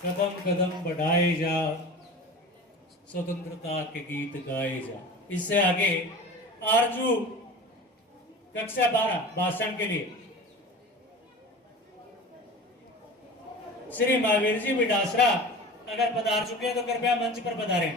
कदम कदम बढ़ाए जा, स्वतंत्रता के गीत गाए जा। इससे आगे आरजू कक्षा 12 भाषण के लिए श्री महावीर जी बिडासरा अगर पधार चुके हैं तो कृपया मंच पर पधारें।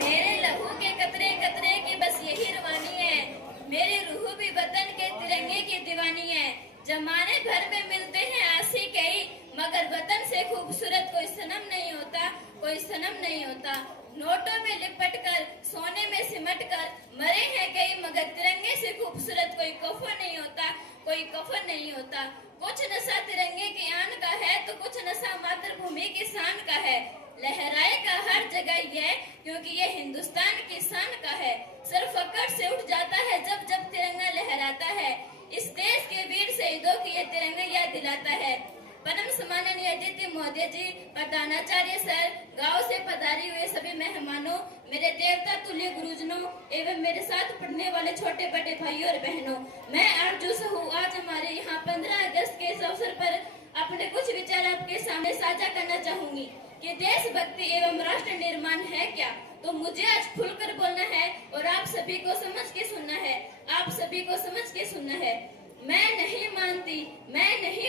मेरे लहू के कतरे कतरे की बस यही रवानी है, मेरी रूह भी वतन के तिरंगे की दीवानी है। जमाने भर में मिलते हैं आसी कई, मगर वतन से खूबसूरत कोई सनम नहीं होता, कोई सनम नहीं होता। नोटों में लिपट कर, सोने में सिमट कर मरे हैं कई, मगर तिरंगे से खूबसूरत कोई कफन नहीं होता, कोई कफन नहीं होता। कुछ नशा तिरंगे की आन का है तो कुछ नशा मातृभूमि की शान का है। लहराएगा हर जगह ये, क्योंकि ये हिंदुस्तान की शान का है। सर फक्र से उठ जाता है जब जब तिरंगा लहराता है। इस देश के वीर शहीदों की ये तिरंगा याद दिलाता है। परम सम्माननीय अतिथि महोदय जी, प्रधानाचार्य सर, गांव से पधारे हुए सभी मेहमानों, मेरे देवता तुल्य गुरुजनों एवं मेरे साथ पढ़ने वाले छोटे बड़े भाइयों और बहनों, मैं आरजू साहू आज हमारे यहाँ 15 अगस्त के इस अवसर पर अपने कुछ विचार आपके सामने साझा करना चाहूंगी कि देशभक्ति एवं राष्ट्र निर्माण है क्या। तो मुझे आज खुलकर बोलना है और आप सभी को समझ के सुनना है, आप सभी को समझ के सुनना है। मैं नहीं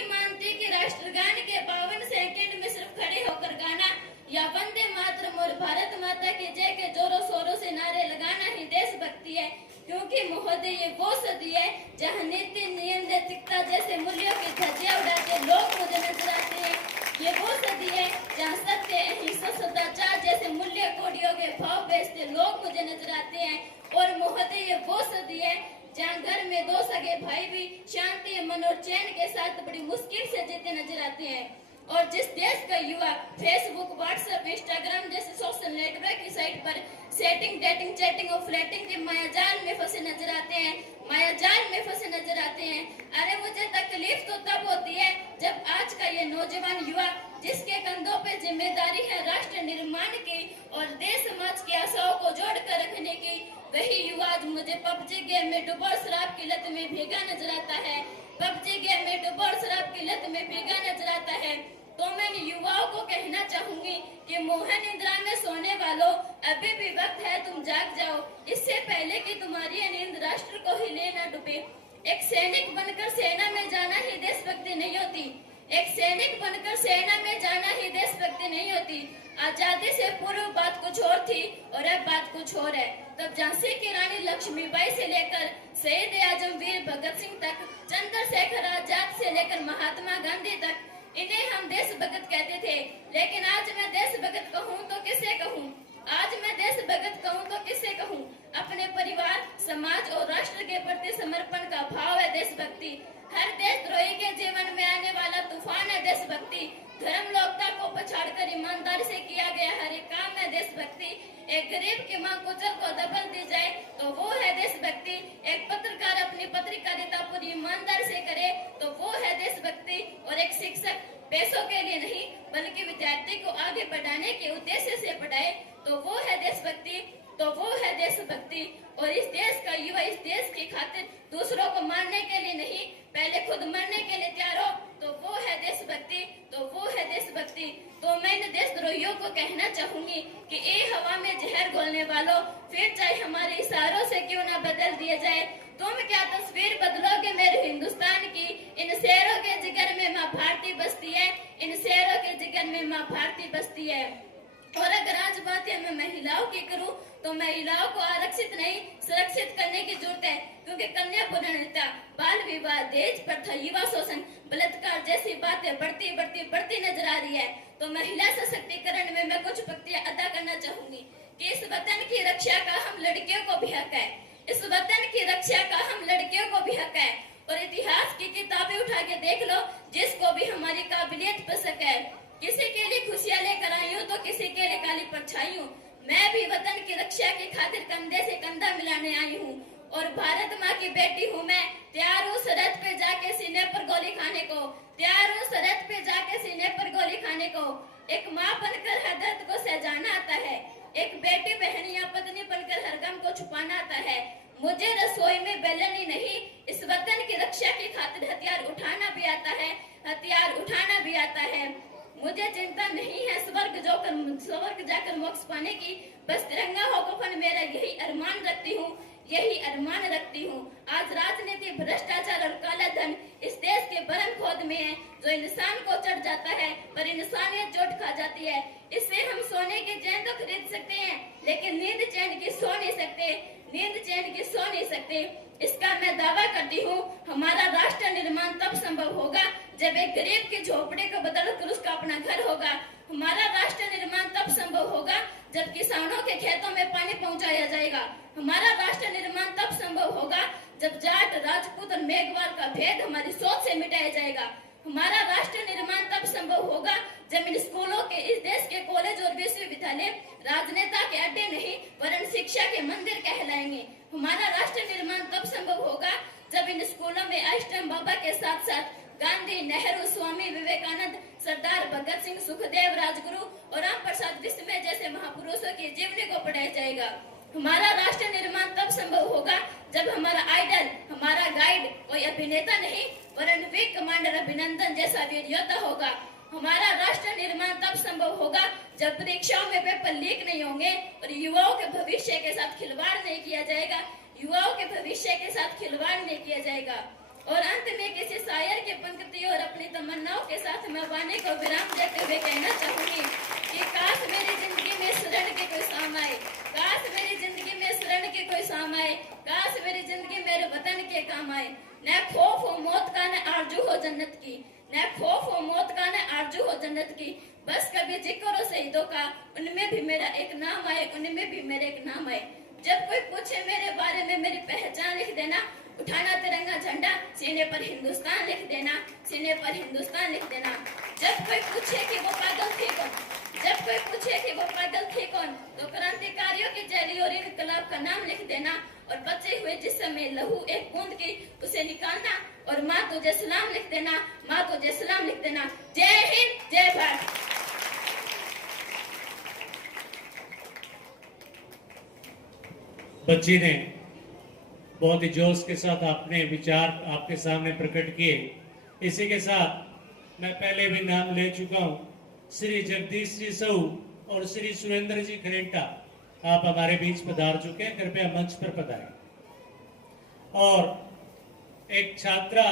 मानती कि राष्ट्रगान के 52 सेकंड में सिर्फ खड़े होकर गाना या वंदे मातरम और भारत माता की जय के जोरों शोरों से नारे लगाना ही देशभक्ति है, क्योंकि महोदय ये वो सदी है जहाँ नीति नियम नैतिकता जैसे मूल्यों की धज्जियां उड़ाते लोग मुझे नजर आते हैं। ये वो सदी है जहाँ सत्य, अहिंसा, सदाचार जैसे मूल्य कोडियों के भाव बेचते लोग मुझे नजर आते हैं। और महोदय ये वो सदी है जहाँ घर में दो सगे भाई भी शांति, मन और चैन के साथ बड़ी मुश्किल से जीते नजर आते हैं। और जिस देश का युवा फेसबुक, व्हाट्सएप, इंस्टाग्राम जैसे सोशल नेटवर्क की साइट पर सेटिंग, डेटिंग, चैटिंग और फ्लैटिंग के मायाजाल में फंसे नजर आते हैं, मायाजाल में फंसे नजर आते हैं। अरे मुझे तकलीफ तो तब होती है जब आज का ये नौजवान युवा, जिसके कंधों पे जिम्मेदारी है राष्ट्र निर्माण की और देश समाज की आशाओं को जोड़ कर रखने की, वही युवा आज मुझे पबजी गेम में डूबा और शराब की लत में भीगा नजर आता है, पबजी गेम में डूबा और शराब की लत में भीगा नजर आता है। तो मैं युवाओं को कहना चाहूंगी कि मोहन निद्रा में सोने वालों, अभी भी वक्त है, तुम जाग जाओ, इससे पहले कि तुम्हारी नींद राष्ट्र को ही ले न डूबे। एक सैनिक बनकर सेना में जाना ही देशभक्ति नहीं होती, एक सैनिक बनकर सेना में जाना ही देशभक्ति नहीं होती। आजादी से पूर्व बात कुछ और थी और अब बात कुछ और है। तब झांसी की रानी लक्ष्मीबाई से लेकर शहीद आजम वीर भगत सिंह तक, चंद्रशेखर आजाद से लेकर महात्मा गांधी तक, इन्हें हम देशभक्त कहते थे। लेकिन आज मैं देशभक्त कहूँ तो किसे कहूँ, आज मैं देशभक्त कहूँ तो किसे कहूँ। अपने परिवार, समाज और राष्ट्र के प्रति समर्पण का भाव है देशभक्ति। हर देशद्रोही के जीवन में आने वाला तूफान है देशभक्ति। धर्म लोकता को पछाड़कर ईमानदारी से किया गया हर एक काम है देशभक्ति। एक गरीब की मां कुचल को दबल दी जाए तो वो है देशभक्ति। एक पत्रकार अपनी पत्रकारिता पूरी ईमानदारी से करे तो वो है देशभक्ति। और एक शिक्षक पैसों के लिए नहीं बल्कि विद्यार्थी को आगे बढ़ाने के उद्देश्य से पढ़ाए तो वो है देशभक्ति, तो वो है देशभक्ति। और इस देश का युवा इस देश की खातिर दूसरों को मारने के लिए नहीं, पहले खुद मरने के लिए तैयार हो तो वो है देशभक्ति, तो वो है देशभक्ति। तो मैं इन देशद्रोहियों को कहना चाहूंगी कि ए हवा में जहर घोलने वालों, फिर चाहे हमारे इशारों से क्यों ना बदल दिया जाए, तुम क्या तस्वीर बदलोगे मेरे हिंदुस्तान की। इन शेरों के जिगर में माँ भारती बसती है, इन शेरों के जिगर में माँ भारती बसती है। और अगर आज बात मैं महिलाओं की करूं तो महिलाओं को आरक्षित नहीं सुरक्षित करने की जरूरत है, क्योंकि कन्या भ्रूण हत्या, बाल विवाह, दहेज प्रथा, युवा शोषण, बलात्कार जैसी बातें बढ़ती नजर आ रही है। तो महिला सशक्तिकरण में मैं कुछ पंक्तियां अदा करना चाहूंगी कि इस वतन की रक्षा का हम लड़कियों को भी हक है, इस वतन की रक्षा का हम लड़कियों को भी हक है। और इतिहास की किताबें उठा के देख लो, जिसको भी हमारी काबिलियत पर शक है, किसी के लिए खुशियां लेकर आई हूँ तो किसी के लिए काली परछाई हूँ। मैं भी वतन की रक्षा की खातिर कंधे से कंधा मिलाने आई हूँ और भारत माँ की बेटी हूँ मैं। तैयार हूँ सरहद पे जाके सीने पर गोली खाने को, तैयार हूँ सरहद पे जाके सीने पर गोली खाने को। एक माँ बनकर हर दर्द को सहजाना आता है, एक बेटी बहन या पत्नी बनकर हर गम को छुपाना आता है। मुझे चिंता नहीं है स्वर्ग जाकर मोक्ष पाने की, बस तिरंगा हो कफन मेरा यही अरमान रखती हूँ, यही अरमान रखती हूँ। आज राजनीति, भ्रष्टाचार और काला धन इस देश के भरम खोद में है, जो इंसान को चढ़ जाता है पर इंसानियत चोट खा जाती है। इससे हम सोने की चैन तो खरीद सकते हैं, लेकिन नींद चैन की सो नहीं सकते, नींद चैन की सो नहीं सकते। इसका मैं दावा करती हूँ, हमारा राष्ट्र निर्माण तब संभव होगा जब एक गरीब की झोपड़ी को बदलकर उसका अपना घर होगा। हमारा राष्ट्र निर्माण तब संभव होगा जब किसानों के खेतों में पानी पहुंचाया जाएगा। हमारा राष्ट्र निर्माण तब संभव होगा जब जाट, राजपूत और मेघवाल का भेद हमारी सोच से मिटाया जाएगा। हमारा राष्ट्र निर्माण तब संभव होगा जब इन स्कूलों के, इस देश के कॉलेज और विश्वविद्यालय राजनेता के अड्डे नहीं वरन शिक्षा के मंदिर कहलाएंगे। हमारा राष्ट्र निर्माण तब संभव होगा जब इन स्कूलों में आइंस्टाइन बाबा के साथ साथ गांधी, नेहरू, स्वामी विवेकानंद, सरदार भगत सिंह, सुखदेव, राजगुरु और राम प्रसाद बिस्मिल जैसे महापुरुषों की जीवनी को पढ़ाया जाएगा। हमारा राष्ट्र निर्माण तब संभव होगा जब हमारा आइडल, हमारा गाइड कोई अभिनेता नहीं वरन वीर कमांडर अभिनंदन जैसा वीर योद्धा होगा। हमारा राष्ट्र निर्माण तब संभव होगा जब परीक्षाओं में पेपर लीक नहीं होंगे और युवाओं के भविष्य के साथ खिलवाड़ नहीं किया जाएगा, युवाओं के भविष्य के साथ खिलवाड़ नहीं किया जाएगा। और अंत में किसी शायर की पंक्ति और अपनी तमन्नाओं के साथ मैं वाणी को विराम देते हुए कहना चाहूंगी कि काश मेरी जिंदगी में शरण के कोई शाम आए, काश मेरी जिंदगी में शरण के कोई शाम आए, काश मेरी जिंदगी मेरे वतन के काम आए। न खौफ हो मौत का, न आरजू हो जन्नत की, न खौफ हो मौत का, न आरजू हो जन्नत की, बस कभी जिक्र हो शहीदों का, उनमें भी मेरा एक नाम आए, उनमें भी मेरे एक नाम आए। जब कोई पूछे मेरे बारे में मेरी पहचान लिख देना, उठाना तिरंगा झंडा, सीने पर हिंदुस्तान लिख देना, सीने पर हिंदुस्तान लिख देना। जब कोई पूछे कि वो पागल थी कौन, जब कोई पूछे कि वो पागल थी कौन, तो क्रांतिकारियों की जैली और इनकलाब का नाम लिख देना और बचे हुए जिस्म में लहू एक बूंद की उसे निकालना और माँ तुझे सलाम लिख देना, माँ तुझे सलाम लिख देना। जय हिंद, जय भारत। बच्ची ने बहुत ही जोश के साथ अपने विचार आपके सामने प्रकट किए। इसी के साथ मैं पहले भी नाम ले चुका हूं, श्री जगदीश जी साहू और श्री सुरेंद्र जी खरेंटा आप हमारे बीच पधार चुके हैं, कृपया मंच पर पधारें। और एक छात्रा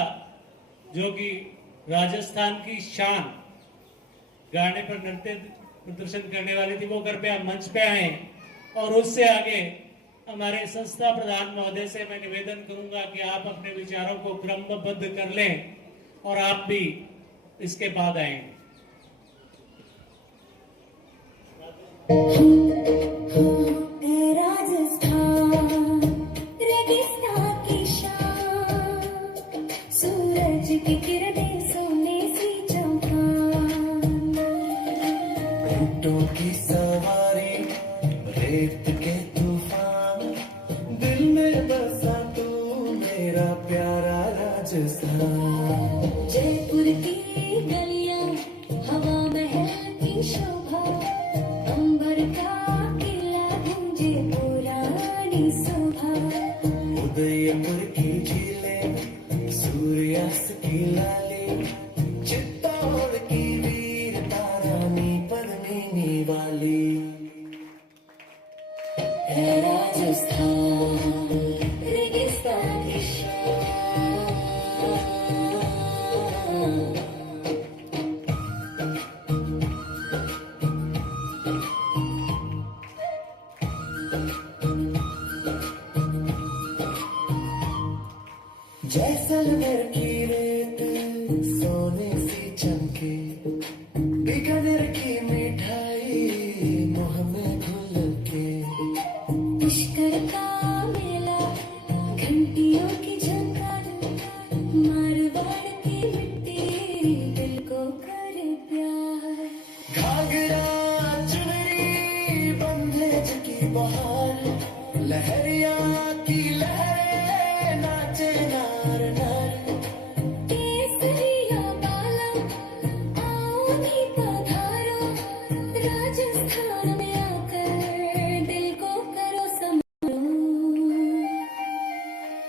जो कि राजस्थान की शान गाने पर नृत्य प्रदर्शन करने वाली थी, वो कृपया मंच पे आए। और उससे आगे हमारे संस्था प्रधान महोदय से मैं निवेदन करूंगा कि आप अपने विचारों को क्रमबद्ध कर लें और आप भी इसके बाद आएंगे। सूरज की किरणें सोने सी चमकान, ऊंटों की सवारी, रेत के तूफान, दिल में बसा तू मेरा प्यारा राजस्थान। जयपुर की गलियां, हवा महल की शोभा, अंबर का किला गूंजे पुरानी शोभा, उदयपुर की झीलें, सूर्यास्त की लाली, चित्तौड़ की वीरता रानी पद्मिनी वाली। है राजस्थान रेगिस्तान की शान। जैसलमेर की रेत सोने सी चमके, बीकानेर की मिठाई मुँह में घुल के, पुष्कर का मेला, घंटियों की झनकार, मारवाड़ की मिट्टी दिल को करे प्यार। घाघरा चुनरी बंधे की बहार, लहरिया की लहरें नाचे नार नार, केसरिया बाला आओ भी पधारो, राजस्थान में आकर दिल को करो समारो।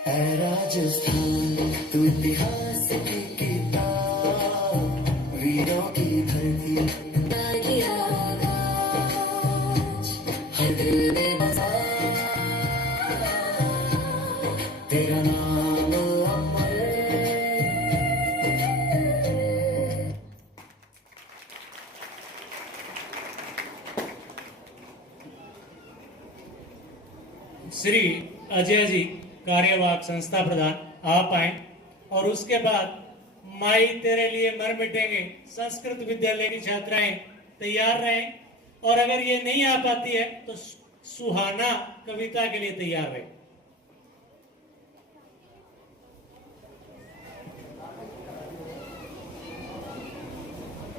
है राजस्थान तू इतिहास की किताब, वीरों की धरती, श्री अजय जी कार्यवाहक संस्था प्रधान आप आए, और उसके बाद माई तेरे लिए मर मिटेंगे संस्कृत विद्यालय की छात्राएं तैयार रहें, और अगर ये नहीं आ पाती है तो सुहाना कविता के लिए तैयार रहे।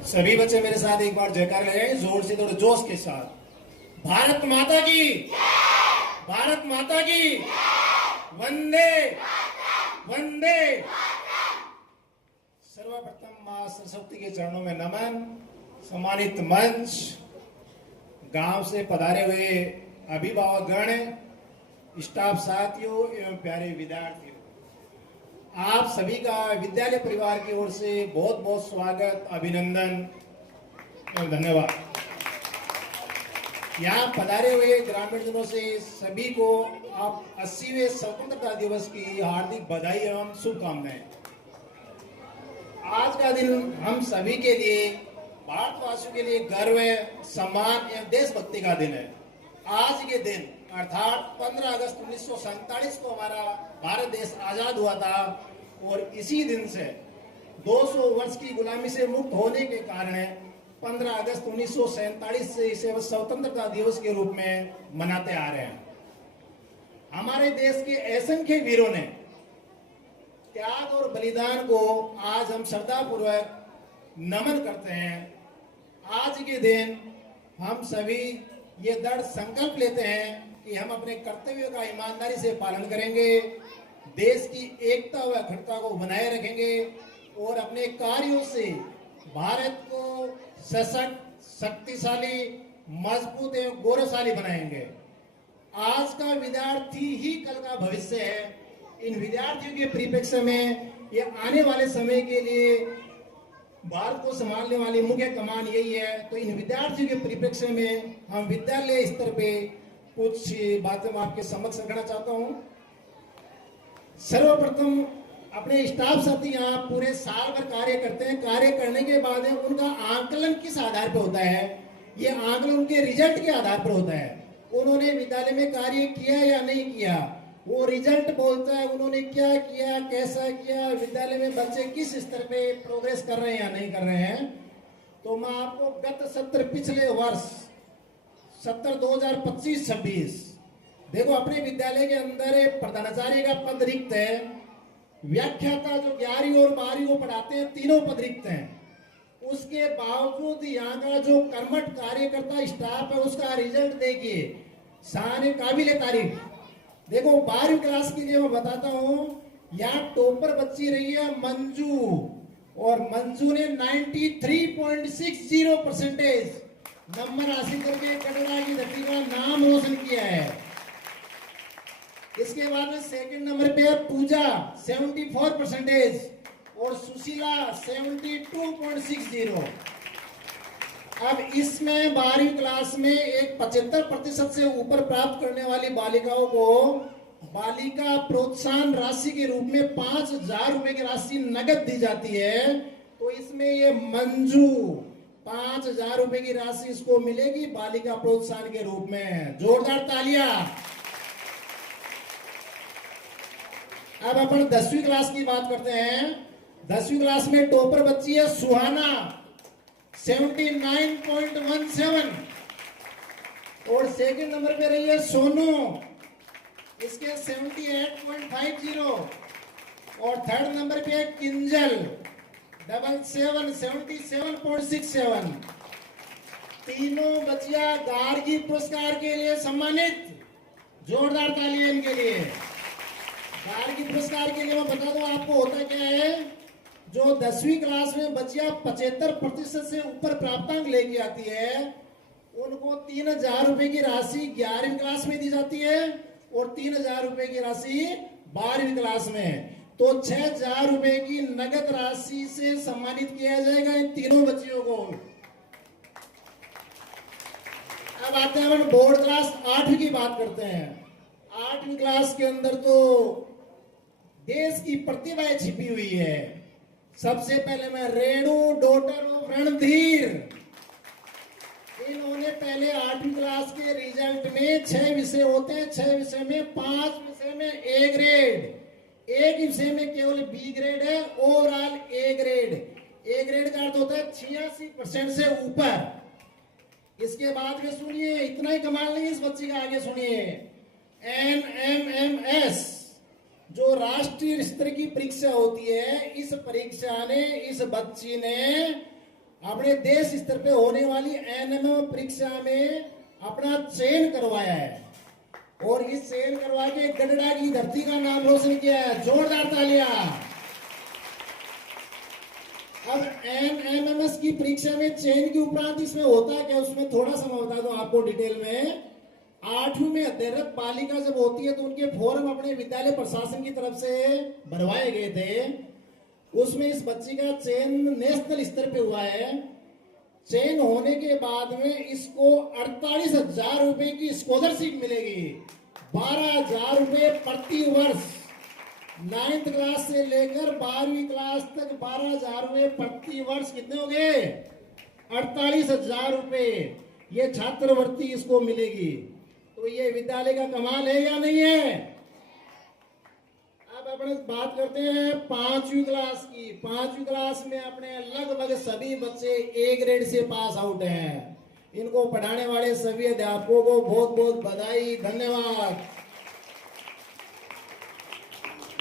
सभी बच्चे मेरे साथ एक बार जयकार लगाएं जोर से, थोड़े जोश के साथ। भारत माता की, भारत माता की, वंदे वंदे। सर्वप्रथम मां सरस्वती के चरणों में नमन। सम्मानित मंच, गांव से पधारे हुए अभिभावकगण, स्टाफ साथियों एवं प्यारे विद्यार्थियों, आप सभी का विद्यालय परिवार की ओर से बहुत बहुत स्वागत, अभिनंदन एवं धन्यवाद। यहाँ पधारे हुए ग्रामीणजनों से सभी को आप 80वें स्वतंत्रता दिवस की हार्दिक बधाई एवं शुभकामनाएं। आज का दिन हम सभी के लिए, भारतवासियों के लिए गर्व, सम्मान एवं देशभक्ति का दिन है। आज के दिन अर्थात 15 अगस्त 1947 को हमारा भारत देश आजाद हुआ था, और इसी दिन से 200 वर्ष की गुलामी से मुक्त होने के कारण 15 अगस्त 1947 से इसे स्वतंत्रता दिवस के रूप में मनाते आ रहे हैं। हमारे देश के असंख्य वीरों ने त्याग और बलिदान को आज हम श्रद्धापूर्वक नमन करते हैं। आज के दिन हम सभी ये दृढ़ संकल्प लेते हैं कि हम अपने कर्तव्यों का ईमानदारी से पालन करेंगे, देश की एकता व अखंडता को बनाए रखेंगे, और अपने कार्यों से भारत को सशक्त, शक्तिशाली, मजबूत एवं गौरवशाली बनाएंगे। आज का विद्यार्थी ही कल का भविष्य है। इन विद्यार्थियों के परिप्रेक्ष्य में ये आने वाले समय के लिए भारत को संभालने वाली मुख्य कमान यही है। तो इन विद्यार्थियों के परिप्रेक्ष्य में हम विद्यालय स्तर पे कुछ बातें मैं आपके समक्ष रखना चाहता हूँ। सर्वप्रथम अपने स्टाफ साथी यहाँ पूरे साल भर कार्य करते हैं। कार्य करने के बाद उनका आकलन किस आधार पर होता है? ये आकलन उनके रिजल्ट के आधार पर होता है। उन्होंने विद्यालय में कार्य किया या नहीं किया, वो रिजल्ट बोलता है उन्होंने क्या किया, कैसा किया, विद्यालय में बच्चे किस स्तर पे प्रोग्रेस कर रहे हैं या नहीं कर रहे हैं। तो मैं आपको गत सत्र, पिछले वर्ष सत्र 2025-26 देखो, अपने विद्यालय के अंदर प्रधानाचार्य का पद रिक्त है, व्याख्याता जो 11वीं और 12वीं को पढ़ाते हैं तीनों पद रिक्त हैं। उसके बावजूद यहाँ का जो कर्मठ कार्यकर्ता स्टाफ है उसका रिजल्ट देखिए, शान काबिल तारीफ। देखो 12वीं क्लास के लिए मैं बताता हूँ, यहाँ टॉपर बच्ची रही है मंजू, और मंजू ने 93.60% नंबर हासिल करके कटरा की धरती का नाम रोशन किया है। इसके बाद में सेकंड नंबर पे है पूजा 74% और सुशीला 72.60। अब इसमें 12वीं क्लास में एक 75% से ऊपर प्राप्त करने वाली बालिकाओं को बालिका प्रोत्साहन राशि के रूप में 5,000 रुपए की राशि नगद दी जाती है। तो इसमें ये मंजू 5,000 रुपए की राशि इसको मिलेगी बालिका प्रोत्साहन के रूप में। जोरदार तालियां। अब अपन 10वीं क्लास की बात करते हैं। 10वीं क्लास में टॉपर बच्ची है सुहाना 79.17 और सेकंड नंबर पे रही है सोनू, इसके 78.50 और थर्ड नंबर पे है किंजल 77.67। तीनों बच्चियां गार्गी पुरस्कार के लिए सम्मानित। जोरदार तालियां इनके लिए। गार्गी पुरस्कार के लिए मैं बता दूं आपको होता क्या है, जो 10वीं क्लास में बच्चियां 75% से ऊपर प्राप्तांक लेके आती है उनको 3,000 रुपए की राशि 11वीं क्लास में दी जाती है और 3,000 रुपए की राशि 12वीं क्लास में। तो 6,000 रुपए की नगद राशि से सम्मानित किया जाएगा इन तीनों बच्चियों को। अब आते हैं हम बोर्ड क्लास 8वीं की बात करते हैं। 8वीं क्लास के अंदर तो देश की प्रतिभाएं छिपी हुई है। सबसे पहले मैं रेणु डॉटर ऑफ रणधीर, इन्होंने पहले 8वीं क्लास के रिजल्ट में 6 विषय होते हैं, 6 विषय में 5 विषय में ए ग्रेड, एक विषय में केवल बी ग्रेड है, overall A grade. A grade का अर्थ होता है 86% से ऊपर। इसके बाद में सुनिए, इतना ही कमाल नहीं इस बच्ची का, आगे सुनिए। NMMS जो राष्ट्रीय स्तर की परीक्षा होती है, इस परीक्षा ने, इस बच्ची ने अपने देश स्तर पे होने वाली NMM परीक्षा में अपना चयन करवाया है और इस चयन करवा के गडड़ा की धरती का नाम रोशन किया है। जोरदार तालियां। अब NMMS की परीक्षा में चयन के उपरांत इसमें होता क्या, उसमें थोड़ा सा मैं बता दूं आपको डिटेल में। 8वीं में अध्ययनरत बालिका जब होती है तो उनके फॉर्म अपने विद्यालय प्रशासन की तरफ से भरवाए गए थे। उसमें इस बच्ची का चयन नेशनल स्तर पे हुआ है। चयन होने के बाद में इसको 48,000 रुपए की स्कॉलरशिप मिलेगी, 12,000 रुपए प्रति वर्ष। 9th क्लास से लेकर 12वीं क्लास तक 12,000 रुपए प्रति वर्ष। कितने हो गए? 48,000 रुपए ये छात्रवृत्ति इसको मिलेगी। तो ये विद्यालय का कमाल है या नहीं है? अब अपने बात करते हैं 5वीं क्लास की। 5वीं क्लास में अपने लगभग सभी बच्चे ए ग्रेड से पास आउट हैं। इनको पढ़ाने वाले सभी अध्यापकों को बहुत बहुत बधाई, धन्यवाद।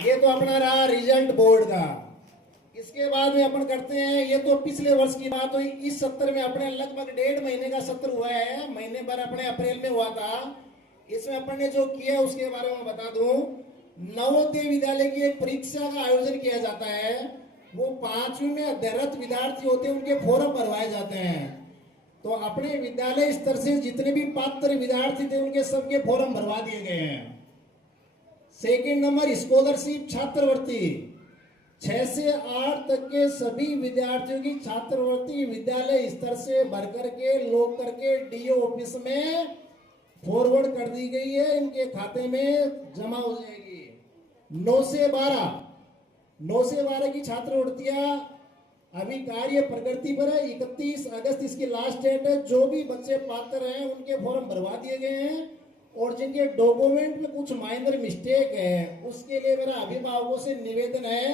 ये तो अपना रहा रिजल्ट बोर्ड का। इसके बाद में अपन करते हैं, ये तो पिछले वर्ष की बात हुई। इस सत्र में अपने लगभग 1.5 महीने का सत्र हुआ है, महीने भर अपने अप्रैल में हुआ था। इसमें अपन ने जो किया उसके बारे में बता दूं। नवोदय विद्यालय की एक परीक्षा का आयोजन किया जाता है। वो 5वीं में अध्ययनरत विद्यार्थी होते हैं, उनके फॉर्म भरवाए जाते हैं। तो अपने विद्यालय स्तर से जितने भी पात्र विद्यार्थी थे उनके सबके फॉर्म भरवा दिए गए हैं। सेकेंड नंबर स्कॉलरशिप छात्रवृत्ति, 6 से 8 तक के सभी विद्यार्थियों की छात्रवृत्ति विद्यालय स्तर से भर करके लोग करके डीओ ऑफिस में फॉरवर्ड कर दी गई है, इनके खाते में जमा हो जाएगी। 9 से 12 की छात्रवृत्तियां अभी कार्य प्रगति पर है। 31 अगस्त इसकी लास्ट डेट है। जो भी बच्चे पात्र हैं उनके फॉर्म भरवा दिए गए हैं और जिनके डॉक्यूमेंट में कुछ माइनर मिस्टेक है उसके लिए मेरा अभिभावकों से निवेदन है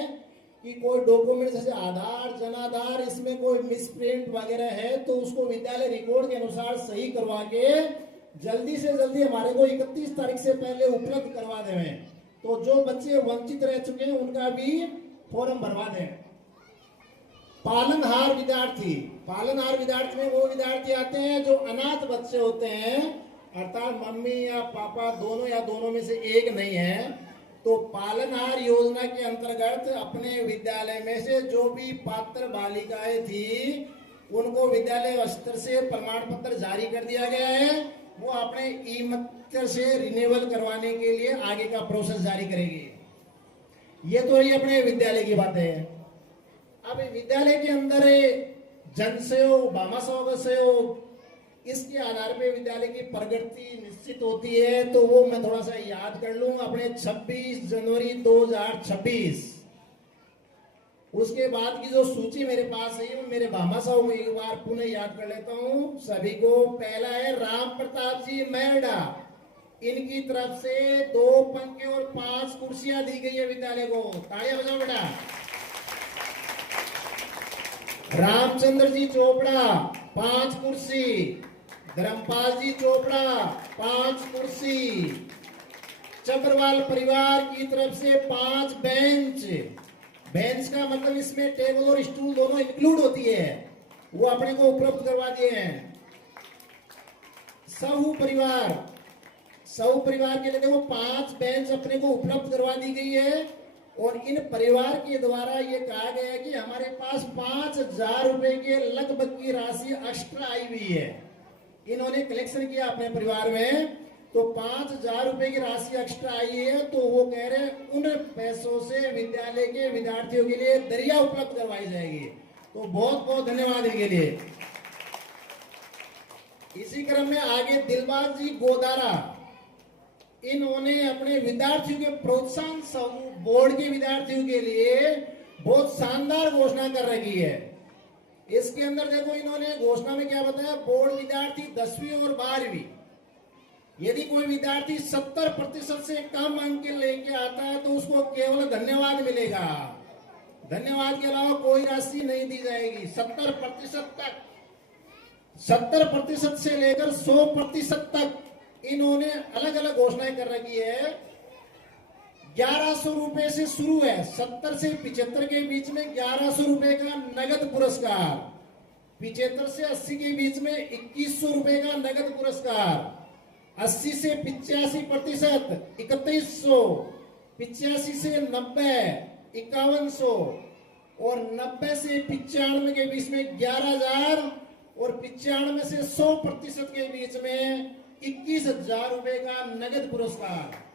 कि कोई डॉक्यूमेंट जैसे आधार, जनाधार, इसमें कोई मिसप्रिंट वगैरह है तो उसको विद्यालय रिकॉर्ड के अनुसार सही करवा के जल्दी से जल्दी हमारे को 31 तारीख से पहले उपलब्ध करवा दें। तो जो बच्चे वंचित रह चुके हैं उनका भी फॉर्म भरवा दें। पालनहार विद्यार्थी में वो विद्यार्थी आते हैं जो अनाथ बच्चे होते हैं, अर्थात मम्मी या पापा दोनों या दोनों में से एक नहीं है। तो पालनहार योजना के अंतर्गत अपने विद्यालय में से जो भी पात्र बालिकाएं थी उनको विद्यालय स्तर से प्रमाण पत्र जारी कर दिया गया है। वो अपने ई-मित्र से रिन्यूअल करवाने के लिए आगे का प्रोसेस जारी करेगी। ये तो ये अपने विद्यालय की बात है। अब विद्यालय के अंदर जनसहयोग, भामाशाह सहयोग, इसके आधार पे विद्यालय की प्रगति निश्चित होती है। तो वो मैं थोड़ा सा याद कर लूं। अपने 26 जनवरी 2026 उसके बाद की जो सूची मेरे पास है मेरे भामाशाह को एक बार पुनः याद कर लेता हूं सभी को। पहला है राम प्रताप जी मैरडा, इनकी तरफ से 2 पंखे और 5 कुर्सियां दी गई है विद्यालय को। तालियां बजाओ बेटा। रामचंद्र जी चोपड़ा 5 कुर्सी, धर्मपाल जी चोपड़ा 5 कुर्सी, चक्रवाल परिवार की तरफ से 5 बेंच। बेंच का मतलब इसमें टेबल और स्टूल दोनों इंक्लूड होती है, वो अपने को उपलब्ध करवा दिए हैं। सहू परिवार के लिए देखो 5 बेंच अपने को उपलब्ध करवा दी गई है। और इन परिवार के द्वारा ये कहा गया है कि हमारे पास 5,000 रुपए के लगभग की राशि एक्स्ट्रा आई हुई है। इन्होंने कलेक्शन किया अपने परिवार में, तो 5,000 रुपए की राशि एक्स्ट्रा आई है। तो वो कह रहे हैं उन पैसों से विद्यालय के विद्यार्थियों के लिए दरिया उपलब्ध करवाई जाएगी। तो बहुत बहुत धन्यवाद इनके लिए। इसी क्रम में आगे दिलबाग जी गोदारा, इन्होंने अपने विद्यार्थियों के प्रोत्साहन समूह बोर्ड के विद्यार्थियों के लिए बहुत शानदार घोषणा कर रखी है। इसके अंदर देखो इन्होंने घोषणा में क्या बताया, बोर्ड विद्यार्थी 10वीं और 12वीं, यदि कोई विद्यार्थी 70% से कम अंक लेके आता है तो उसको केवल धन्यवाद मिलेगा, धन्यवाद के अलावा कोई राशि नहीं दी जाएगी। 70% तक, 70% से लेकर 100% तक इन्होंने अलग अलग घोषणाएं कर रखी है। 1100 रुपए से शुरू है, 70 से 75 के बीच में 1100 रुपए का नगद पुरस्कार, 75 से 80 के बीच में 2100 रुपए का नगद पुरस्कार, 80 से 85% 3100, 85 से 90 5100 और 90 से 95 के बीच में 11000 और 95 से 100% के बीच में 21000 रुपए का नगद पुरस्कार।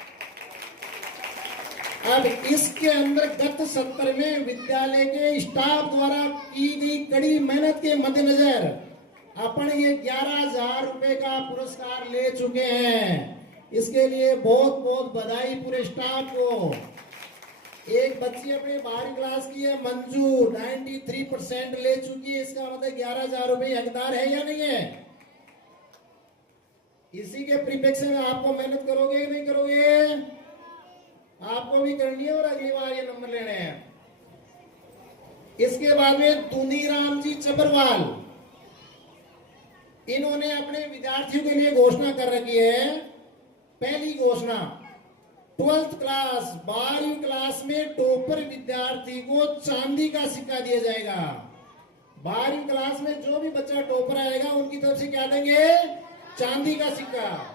अब इसके अंदर गत सत्र में विद्यालय के स्टाफ द्वारा की गई कड़ी मेहनत के मद्देनजर अपन ये 11000 रुपए का पुरस्कार ले चुके हैं। इसके लिए बहुत बहुत बधाई पूरे स्टाफ को। एक बच्ची अपने 12वीं क्लास की है मंजू, 93% ले चुकी है, इसका मतलब 11000 रुपए हकदार है या नहीं है? इसी के परिप्रेक्ष्य में आपको मेहनत करोगे कि नहीं करोगे? आपको भी करनी है और अगली बार ये नंबर लेने हैं। इसके बाद में दुनीराम जी चबरवाल, इन्होंने अपने विद्यार्थियों के लिए घोषणा कर रखी है। पहली घोषणा, 12th क्लास 12वीं क्लास में टॉपर विद्यार्थी को चांदी का सिक्का दिया जाएगा। 12वीं क्लास में जो भी बच्चा टॉपर आएगा उनकी तरफ से क्या देंगे? चांदी का सिक्का।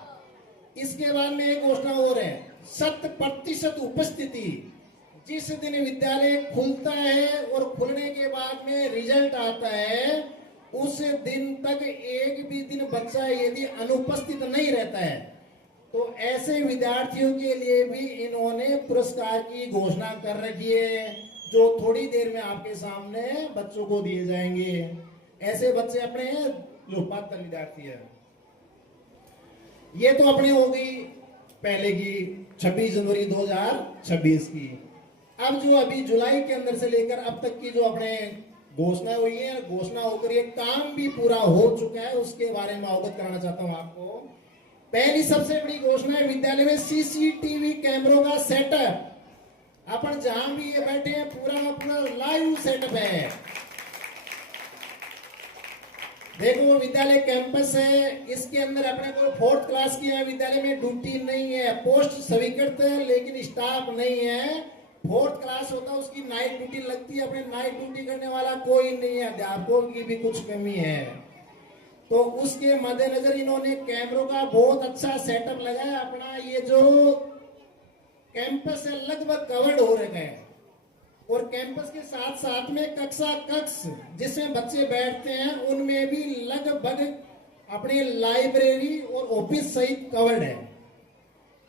इसके बाद में एक घोषणा और है, 100% उपस्थिति। जिस दिन विद्यालय खुलता है और खुलने के बाद में रिजल्ट आता है, उस दिन तक एक भी दिन बच्चा यदि अनुपस्थित नहीं रहता है तो ऐसे विद्यार्थियों के लिए भी इन्होंने पुरस्कार की घोषणा कर रखी है, जो थोड़ी देर में आपके सामने बच्चों को दिए जाएंगे। ऐसे बच्चे अपने जो पात्र विद्यार्थी है। ये तो अपनी हो गई पहले की 26 जनवरी 2026 की। अब जो अभी जुलाई के अंदर से लेकर अब तक की जो अपने घोषणा हुई है, घोषणा होकर ये काम भी पूरा हो चुका है, उसके बारे में अवगत कराना चाहता हूं आपको। पहली सबसे बड़ी घोषणा है, विद्यालय में सीसीटीवी कैमरों का सेटअप। अपन जहां भी ये बैठे हैं पूरा का पूरा लाइव सेटअप है। देखो विद्यालय कैंपस है, इसके अंदर अपने को 4th क्लास की है, विद्यालय में ड्यूटी नहीं है, पोस्ट स्वीकृत है लेकिन स्टाफ नहीं है। 4th क्लास होता है उसकी नाइट ड्यूटी लगती है, अपने नाइट ड्यूटी करने वाला कोई नहीं है, अध्यापकों की भी कुछ कमी है। तो उसके मद्देनजर इन्होंने कैमरों का बहुत अच्छा सेटअप लगाया। अपना ये जो कैंपस है लगभग कवर्ड हो रखे हैं और कैंपस के साथ साथ में कक्षा कक्ष जिसमें बच्चे बैठते हैं उनमें भी लगभग अपनी लाइब्रेरी और ऑफिस सहित कवर्ड है।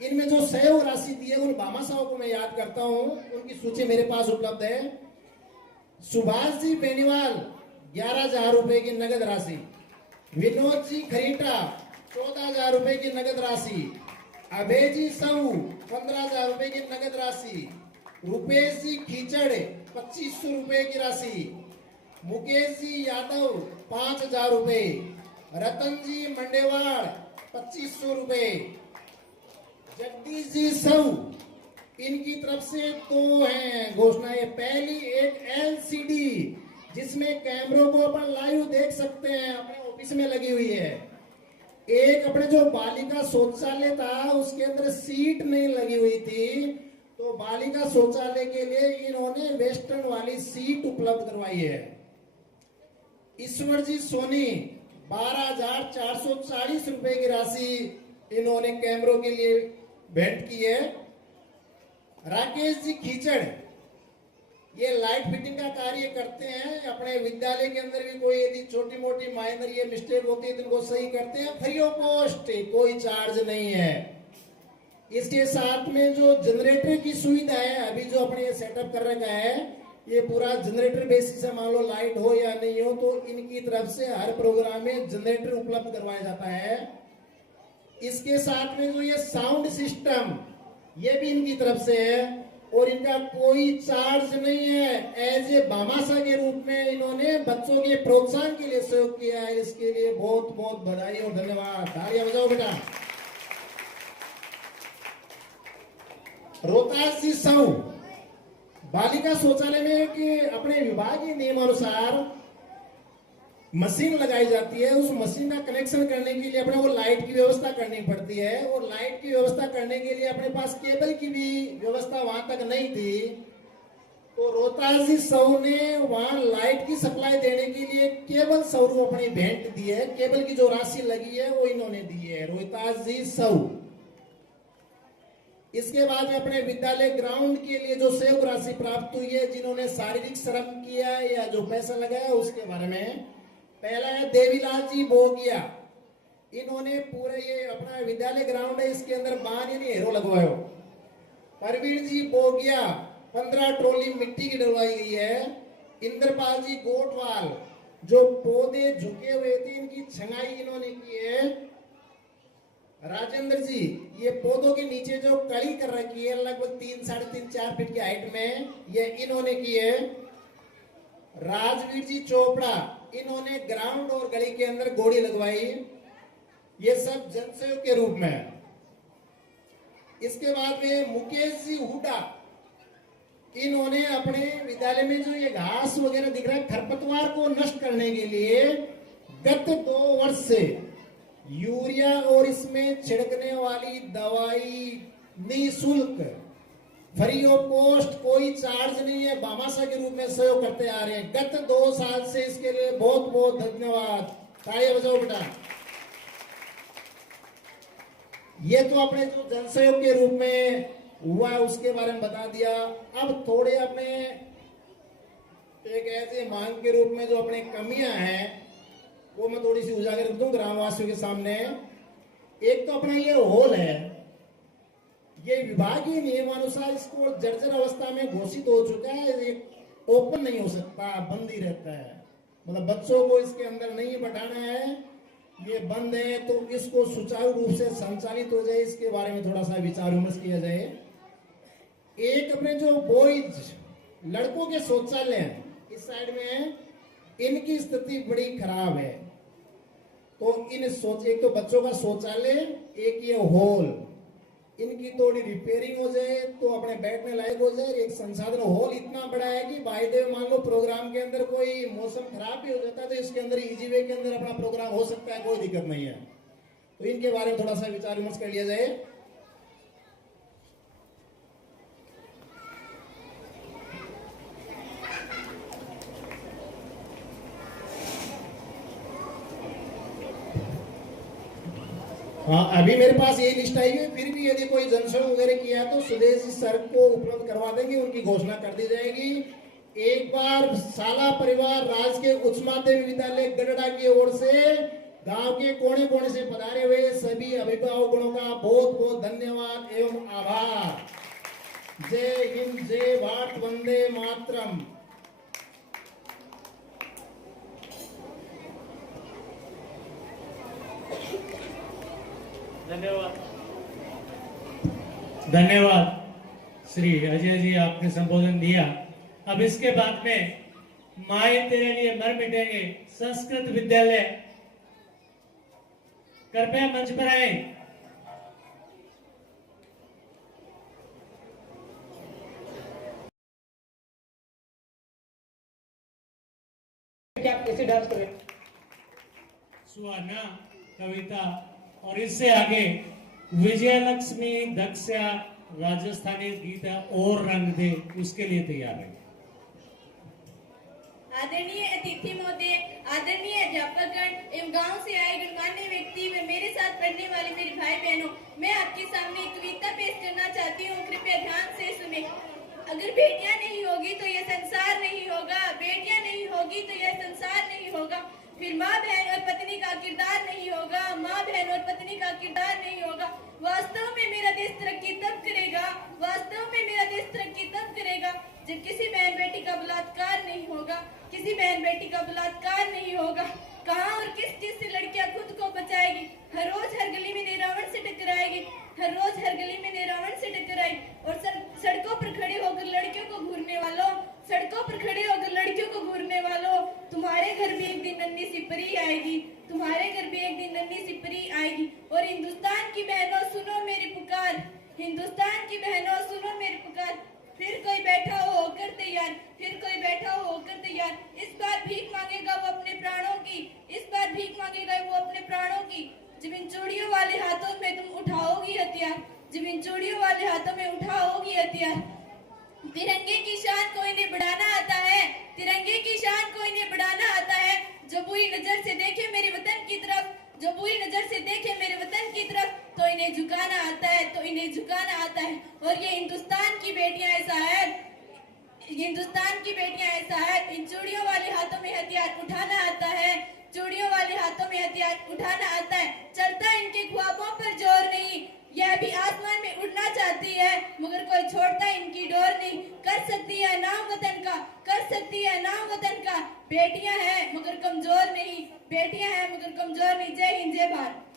इनमें जो सहयोग राशि दी है उन भामाशाहों को मैं याद करता हूं, उनकी सूची मेरे पास उपलब्ध है। सुभाष जी बेनीवाल 11000 रुपए की नगद राशि, विनोद जी खरीटा 14000 रुपए की नगद राशि, अभय जी साहू 15000 रुपए की नगद राशि, रुपेश जी खीचड़ 2500 रुपए की राशि, मुकेश जी यादव 5000 रुपए, रतन जी मंडेवाड़ 2500 रुपए, जगदीश जी साहू इनकी तरफ से 2 हैं घोषणाएं। पहली एक एलसीडी जिसमें कैमरों को अपन लाइव देख सकते हैं, अपने ऑफिस में लगी हुई है। एक अपने जो बालिका शौचालय था उसके अंदर सीट नहीं लगी हुई थी, तो बालिका शौचालय के लिए इन्होंने वेस्टर्न वाली सीट उपलब्ध करवाई है। ईश्वर जी सोनी 12440 रुपए की राशि इन्होंने कैमरों के लिए भेंट की है। राकेश जी खीचड़ ये लाइट फिटिंग का कार्य करते हैं। अपने विद्यालय के अंदर भी कोई यदि छोटी मोटी माइनर ये मिस्टेक होती है तो इनको सही करते हैं, फ्री ऑफ कॉस्ट, कोई चार्ज नहीं है। इसके साथ में जो जनरेटर की सुविधा है, अभी जो अपने ये सेटअप कर रखा है, ये पूरा जनरेटर बेसिस से, मान लो लाइट हो या नहीं हो तो इनकी तरफ से हर प्रोग्राम में जनरेटर उपलब्ध करवाया जाता है। इसके साथ में जो ये साउंड सिस्टम ये भी इनकी तरफ से है। और इनका कोई चार्ज नहीं है। एज ए भामाशाह के रूप में इन्होंने बच्चों के प्रोत्साहन के लिए सहयोग किया है। इसके लिए बहुत बहुत बधाई और धन्यवाद। तालियां बजाओ बेटा। रोहतास जी साहू बालिका शौचालय में कि अपने विभागीय नियमानुसार मशीन लगाई जाती है। उस मशीन का कनेक्शन करने के लिए अपने को लाइट की व्यवस्था करनी पड़ती है और लाइट की व्यवस्था करने के लिए अपने पास केबल की भी व्यवस्था वहां तक नहीं थी। तो रोहतास जी साहू ने वहां लाइट की सप्लाई देने के लिए केबल साहू अपनी भेंट दी है। केबल की जो राशि लगी है वो इन्होंने दी है, रोहतास जी साहू। इसके बाद में अपने विद्यालय ग्राउंड के लिए जो सहयोग राशि प्राप्त हुई है, जिन्होंने शारीरिक श्रम किया है या जो पैसा लगाया उसके बारे में पहला है देवीलाल जी बोगिया। इन्होंने पूरे ये अपना विद्यालय ग्राउंड है, इसके अंदर बान यानी हेरो लगवायो। परवीन जी बोगिया 15 ट्रॉली मिट्टी की डलवाई गई है। इंद्रपाल जी गोटवाल जो पौधे झुके हुए थे इनकी छंगाई इन्होंने की है। राजेंद्र जी ये पौधों के नीचे जो कड़ी कर रखी है लगभग 3, 3.5, 4 फीट की हाइट में, ये इन्होंने की है। राजवीर जी चोपड़ा इन्होंने ग्राउंड और गली के अंदर गोड़ी लगवाई। ये सब जनसहयोग के रूप में। इसके बाद में मुकेश जी हुडा इन्होंने अपने विद्यालय में जो ये घास वगैरह दिख रहा है खरपतवार को नष्ट करने के लिए गत 2 वर्ष से यूरिया और इसमें छिड़कने वाली दवाई निःशुल्क फ्री ऑफ कॉस्ट, कोई चार्ज नहीं है, भामाशाह के रूप में सहयोग करते आ रहे हैं गत 2 साल से। इसके लिए बहुत बहुत धन्यवाद। तालियां बजाओ बेटा। ये तो अपने जो जनसहयोग के रूप में हुआ उसके बारे में बता दिया। अब थोड़े अपने एक ऐसे मांग के रूप में जो अपने कमियां हैं वो मैं थोड़ी सी उजागर कर दूं ग्रामवासियों के सामने। एक तो अपना ये हॉल है, ये विभागीय नियमानुसार इसको जर्जर अवस्था में घोषित हो चुका है। ये ओपन नहीं हो सकता, बंद ही रहता है। मतलब बच्चों को इसके अंदर नहीं बैठाना है, ये बंद है। तो इसको सुचारू रूप से संचालित हो जाए, इसके बारे में थोड़ा सा विचार विमर्श किया जाए। एक अपने जो बॉयज लड़कों के शौचालय हैं इस साइड में, इनकी स्थिति बड़ी खराब है। तो एक तो बच्चों का शौचालय, एक ये हॉल, इनकी थोड़ी रिपेयरिंग हो जाए तो अपने बैठने लायक हो जाए। एक संसाधन हॉल इतना बड़ा है कि बाय द वे मान लो प्रोग्राम के अंदर कोई मौसम खराब भी हो जाता है तो इसके अंदर इजी वे के अंदर अपना प्रोग्राम हो सकता है, कोई दिक्कत नहीं है। तो इनके बारे में थोड़ा सा विचार विमर्श कर लिया जाए। हाँ, अभी मेरे पास ये लिस्ट आई है। फिर भी यदि कोई जनसहयोग वगैरह किया तो सुदेश जी सर को उपलब्ध करवा देंगे, उनकी घोषणा कर दी जाएगी। एक बार साला परिवार राजकीय उच्च माध्यमिक विद्यालय गढ़ड़ा की ओर से गांव के कोने कोने से पधारे हुए सभी अभिभावकों का बहुत बहुत धन्यवाद एवं आभार। जय हिंद, जय भारत, वंदे मातरम। धन्यवाद। धन्यवाद श्री अजय जी, आपने संबोधन दिया। अब इसके बाद में माए तेरे लिए मर मिटेंगे संस्कृत विद्यालय कृपया मंच पर आए। क्या कैसे डांस करें? सुहाना, कविता और इससे आगे विजयलक्ष्मी दक्षा राजस्थानी गीत और रंग दे, उसके लिए तैयार है। आदरणीय अतिथि महोदय, आदरणीय अध्यापकगण एवं गांव से आए गणमान्य व्यक्ति व मेरे साथ पढ़ने वाले मेरे भाई बहनों, मैं आपके सामने एक कविता पेश करना चाहती हूँ। कृपया ध्यान से सुने। अगर बेटियां नहीं होगी तो यह संसार नहीं होगा, बेटियां नहीं होगी तो यह संसार नहीं होगा। फिर माँ बहन और पत्नी का किरदार नहीं होगा, माँ बहन और पत्नी का किरदार नहीं होगा। वास्तव में मेरा देश तरक्की तब करेगा, वास्तव में मेरा देश तरक्की तब करेगा जब किसी बहन बेटी का बलात्कार नहीं होगा, किसी बहन बेटी का बलात्कार नहीं होगा। कहाँ और किस चीज से लड़कियां खुद को बचाएगी? हर रोज हर गली में रावण से टकराएगी, हर रोज हर गली में रावण से टकराएगी और सड़कों पर खड़े हो जब इन चूड़ियों वाले हाथों में उठा होगी हथियार। तिरंगे की शान को इन्हें बढ़ाना आता है, तिरंगे की शान को इन्हें बढ़ाना आता है। जो बुरी नजर से देखे मेरे वतन की तरफ, जो बुरी नजर से देखे मेरे वतन की तरफ, तो इन्हें झुकाना आता है, तो इन्हें झुकाना आता है। और ये हिंदुस्तान की बेटियां ऐसा है, हिंदुस्तान की बेटियां ऐसा है। इन चूड़ियों वाले हाथों में हथियार उठाना आता है, चूड़ियों वाले हाथों में हथियार उठाना आता है। चलता इनके ख्वाबों पर जोर नहीं, यह भी आसमान में उड़ना चाहती है, मगर कोई छोड़ता इनकी डोर नहीं। कर सकती है नाम वतन का, कर सकती है नाम वतन का। बेटियां हैं मगर कमजोर नहीं, बेटियां हैं मगर कमजोर नहीं। जय हिंद, जय भारत।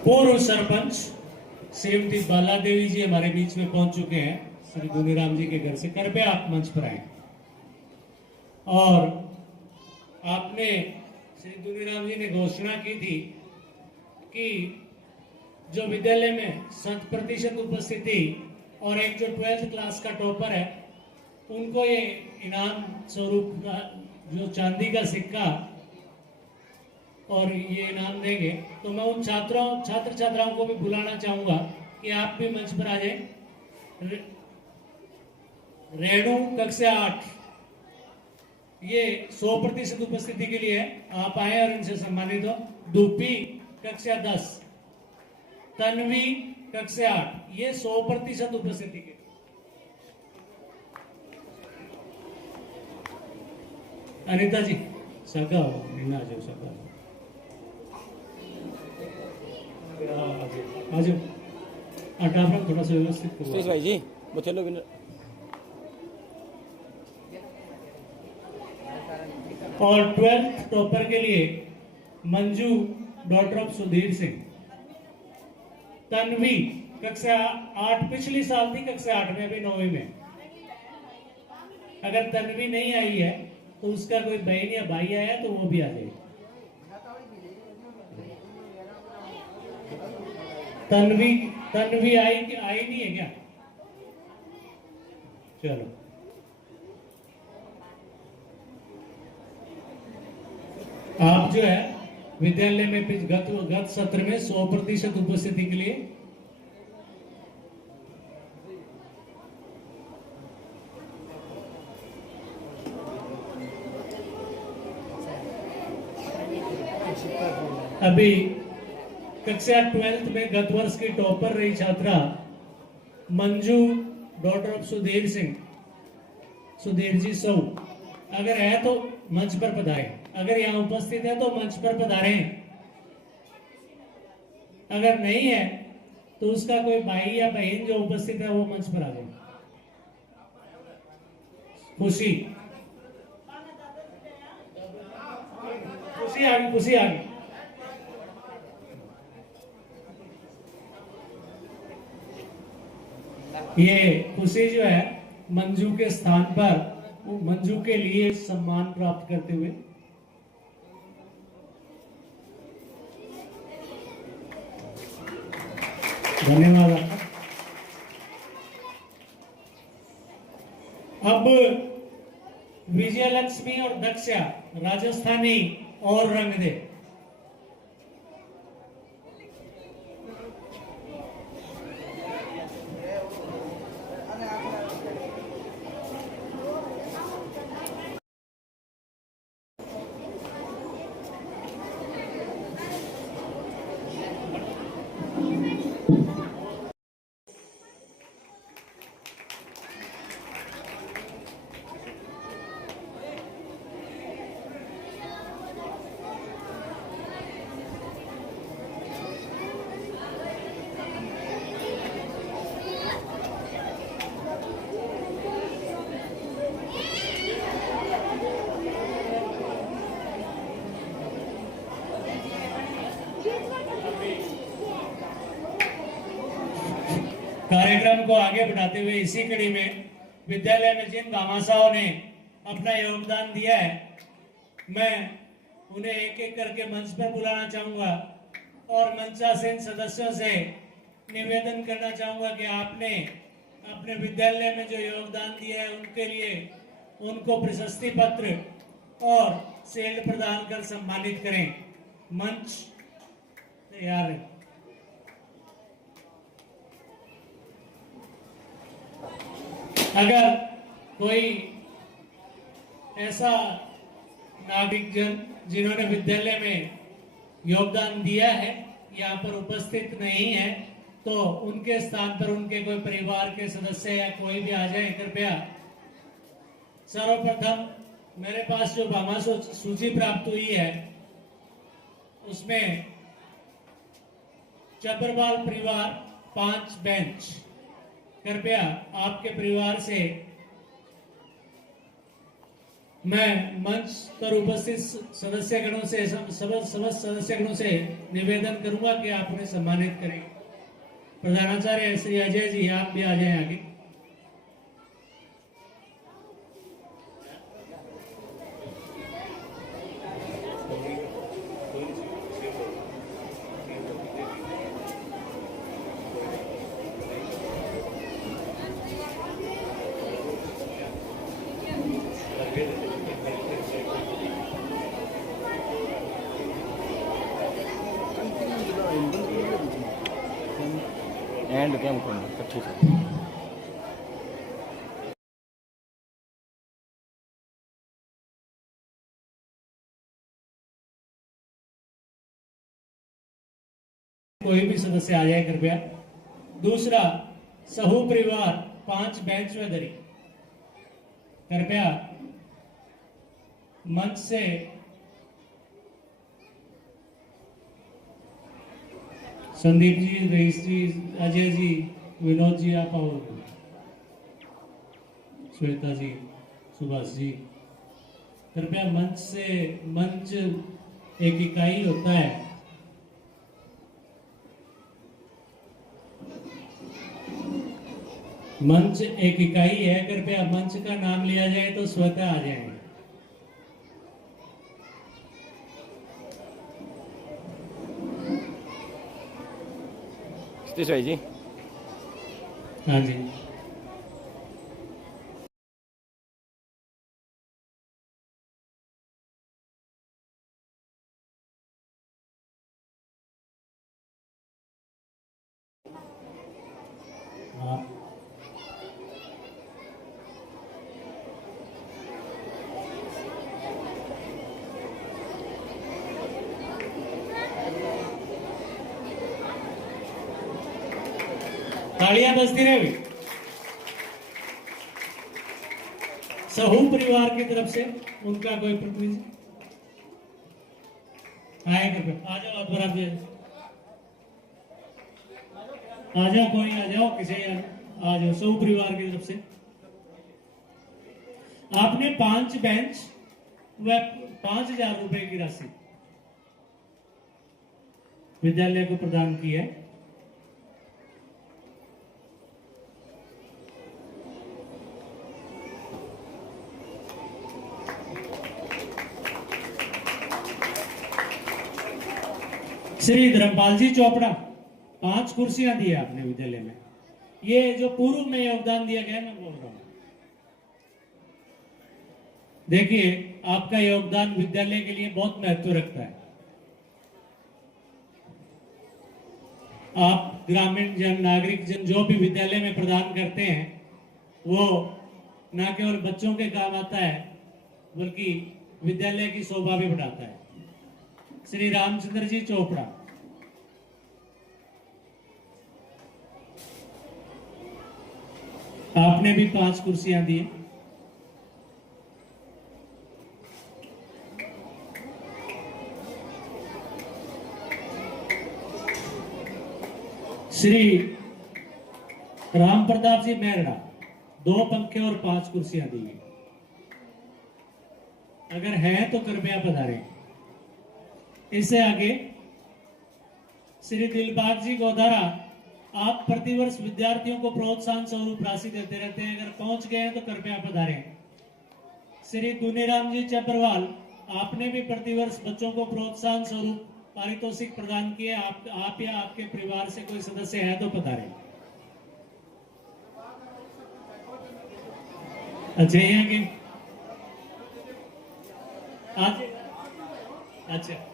पूर्व सरपंच श्रीमती बाला देवी जी हमारे बीच में पहुंच चुके हैं श्री गुनीराम जी के घर से। कृपया आप मंच पर आए। और आपने श्री गुनीराम जी ने घोषणा की थी कि जो विद्यालय में 100% उपस्थिति और एक जो 12th क्लास का टॉपर है उनको ये इनाम स्वरूप का जो चांदी का सिक्का और ये इनाम देंगे। तो मैं उन छात्र छात्राओं को भी बुलाना चाहूंगा कि आप भी मंच पर आ जाए। रेणु कक्षा 8, ये 100% उपस्थिति के लिए है, आप आए और इनसे सम्मानित हो। दूपी कक्षा 10, तन्वी कक्षा 8, ये 100% उपस्थिति के। अनिता जी सगा हो, आ जाओ सगा आ जाओ। डायफ्राम थोड़ा सा व्यवस्थित करो भाई जी, बच्चे लोग और 12th टॉपर के लिए मंजू डॉटर ऑफ सुधीर सिंह। तन्वी कक्षा 8, पिछली साल थी कक्षा 8 में, अभी 9वीं में। अगर तन्वी नहीं आई है तो उसका कोई बहन या भाई आया तो वो भी आ जाए। तन्वी आई नहीं है क्या? चलो आप जो है विद्यालय में गत सत्र में 100% उपस्थिति के लिए अभी कक्षा 12th में गत वर्ष की टॉपर रही छात्रा मंजू डॉटर ऑफ सुधीर सिंह, सुधीर जी सौ, अगर है तो मंच पर पधारे। अगर यहाँ उपस्थित है तो मंच पर पधारे। अगर नहीं है तो उसका कोई भाई या बहन जो उपस्थित है वो मंच पर आ जाए। खुशी खुशी आ गई, खुशी आ गई। ये खुशी जो है मंजू के स्थान पर मंजू के लिए सम्मान प्राप्त करते हुए धन्यवाद आपका। अब विजयलक्ष्मी और दक्षा राजस्थानी और रंग दे। कार्यक्रम को आगे बढ़ाते हुए इसी कड़ी में विद्यालय में जिन भामाशाहों ने अपना योगदान दिया है, मैं उन्हें एक एक करके मंच पर बुलाना चाहूंगा और मंचासीन सदस्यों से निवेदन करना चाहूंगा कि आपने अपने विद्यालय में जो योगदान दिया है उनके लिए उनको प्रशस्ति पत्र और शील्ड प्रदान कर सम्मानित करें। मंच तैयार है। अगर कोई ऐसा नागरिक जन जिन्होंने विद्यालय में योगदान दिया है यहाँ पर उपस्थित नहीं है तो उनके स्थान पर उनके कोई परिवार के सदस्य या कोई भी आ जाए कृपया। सर्वप्रथम मेरे पास जो भामा सूची प्राप्त हुई है उसमें चबरवाल परिवार 5 बेंच, कृपया आपके परिवार से मैं मंच पर उपस्थित सदस्यगणों से समस्त सदस्यगणों से निवेदन करूंगा कि आप उन्हें सम्मानित करें। प्रधानाचार्य श्री अजय जी आप भी आ जाएं आगे। एंड केम करना ठीक है। कोई भी सदस्य आ जाए कृपया। दूसरा सहू परिवार 5 बेंच में धरी, कृपया मंच से संदीप जी, रईस जी, अजय जी, विनोद जी आप आओ, श्वेता जी, सुभाष जी, कृपया मंच से। मंच एक इकाई होता है, मंच एक इकाई है, कृपया मंच का नाम लिया जाए तो स्वतः आ जाएंगे। सतीश भाई जी। हाँ जी। हाँ। तालियां बजती रहे। सहू परिवार की तरफ से उनका कोई प्रतिनिधि आए कृपया। आ जाओ बराबर, आ जाओ, कोई आ जाओ, किसी आ जाओ। सहू परिवार की तरफ से आपने 5 बेंच व 5,000 रुपए की राशि विद्यालय को प्रदान की है। श्री धर्मपाल जी चोपड़ा 5 कुर्सियां दी आपने विद्यालय में। ये जो पूर्व में योगदान दिया गया मैं बोल रहा हूं। देखिए आपका योगदान विद्यालय के लिए बहुत महत्व रखता है। आप ग्रामीण जन, नागरिक जन जो भी विद्यालय में प्रदान करते हैं वो न केवल बच्चों के काम आता है बल्कि विद्यालय की शोभा भी बढ़ाता है। श्री रामचंद्र जी चोपड़ा आपने भी 5 कुर्सियां दी। श्री राम प्रताप जी मेहरा 2 पंखे और 5 कुर्सियां दी। अगर है तो कृपया पधारें। इससे आगे श्री दिलबाग जी गोदारा, आप प्रतिवर्ष विद्यार्थियों को प्रोत्साहन स्वरूप राशि देते रहते हैं, अगर पहुंच गए हैं तो कृपया पधारें। श्री दुनीराम जी चपरवाल, आपने भी प्रतिवर्ष बच्चों को प्रोत्साहन स्वरूप पारितोषिक प्रदान किए। आप या आपके परिवार से कोई सदस्य है तो बता रहे। अच्छा ये कि आज अच्छा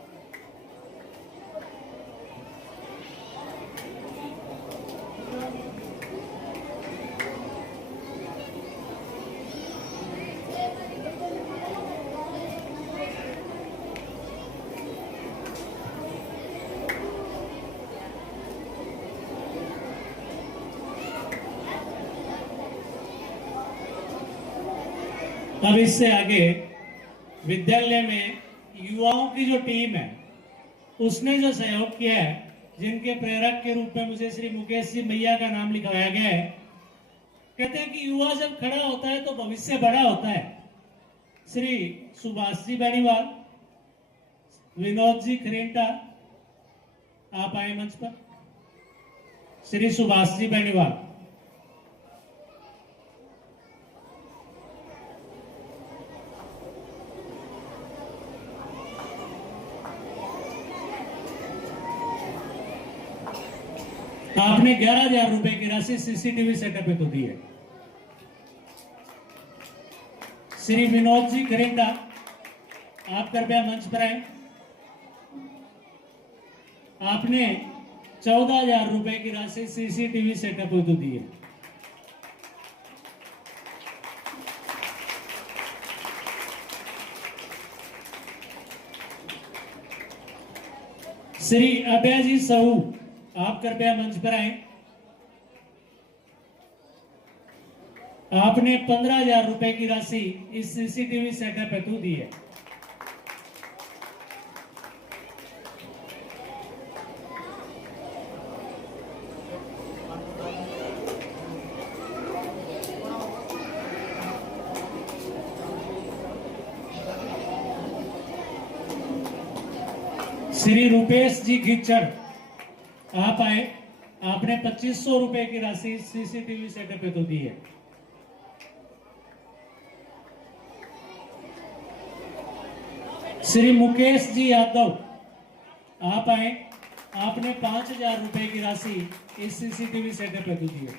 अब इससे आगे विद्यालय में युवाओं की जो टीम है उसने जो सहयोग किया है, जिनके प्रेरक के रूप में मुझे श्री मुकेश जी मैया का नाम लिखवाया गया है। कहते हैं कि युवा जब खड़ा होता है तो भविष्य बड़ा होता है। श्री सुभाष जी बेनीवाल, विनोद जी खरेंटा, आप आए मंच पर। श्री सुभाष जी बेनीवाल, आपने 11,000 रुपए की राशि सीसीटीवी सेटअप हेतु दी है। श्री विनोद जी खरेंटा, आप कृपया मंच पर आए। आपने 14,000 रुपए की राशि सीसीटीवी सेटअप हेतु दी है। श्री अभय जी साहू, आप कृपया मंच पर आए। आपने 15,000 रुपए की राशि इस सीसीटीवी सेटअप हेतु दी है। श्री रूपेश जी खिच्चर, आप आए। आपने 2500 रुपए की राशि सीसीटीवी सेटअप हेतु दी है। श्री मुकेश जी यादव, आप आए। आपने 5,000 रुपए की राशि इस सीसीटीवी सेटअप हेतु दी है।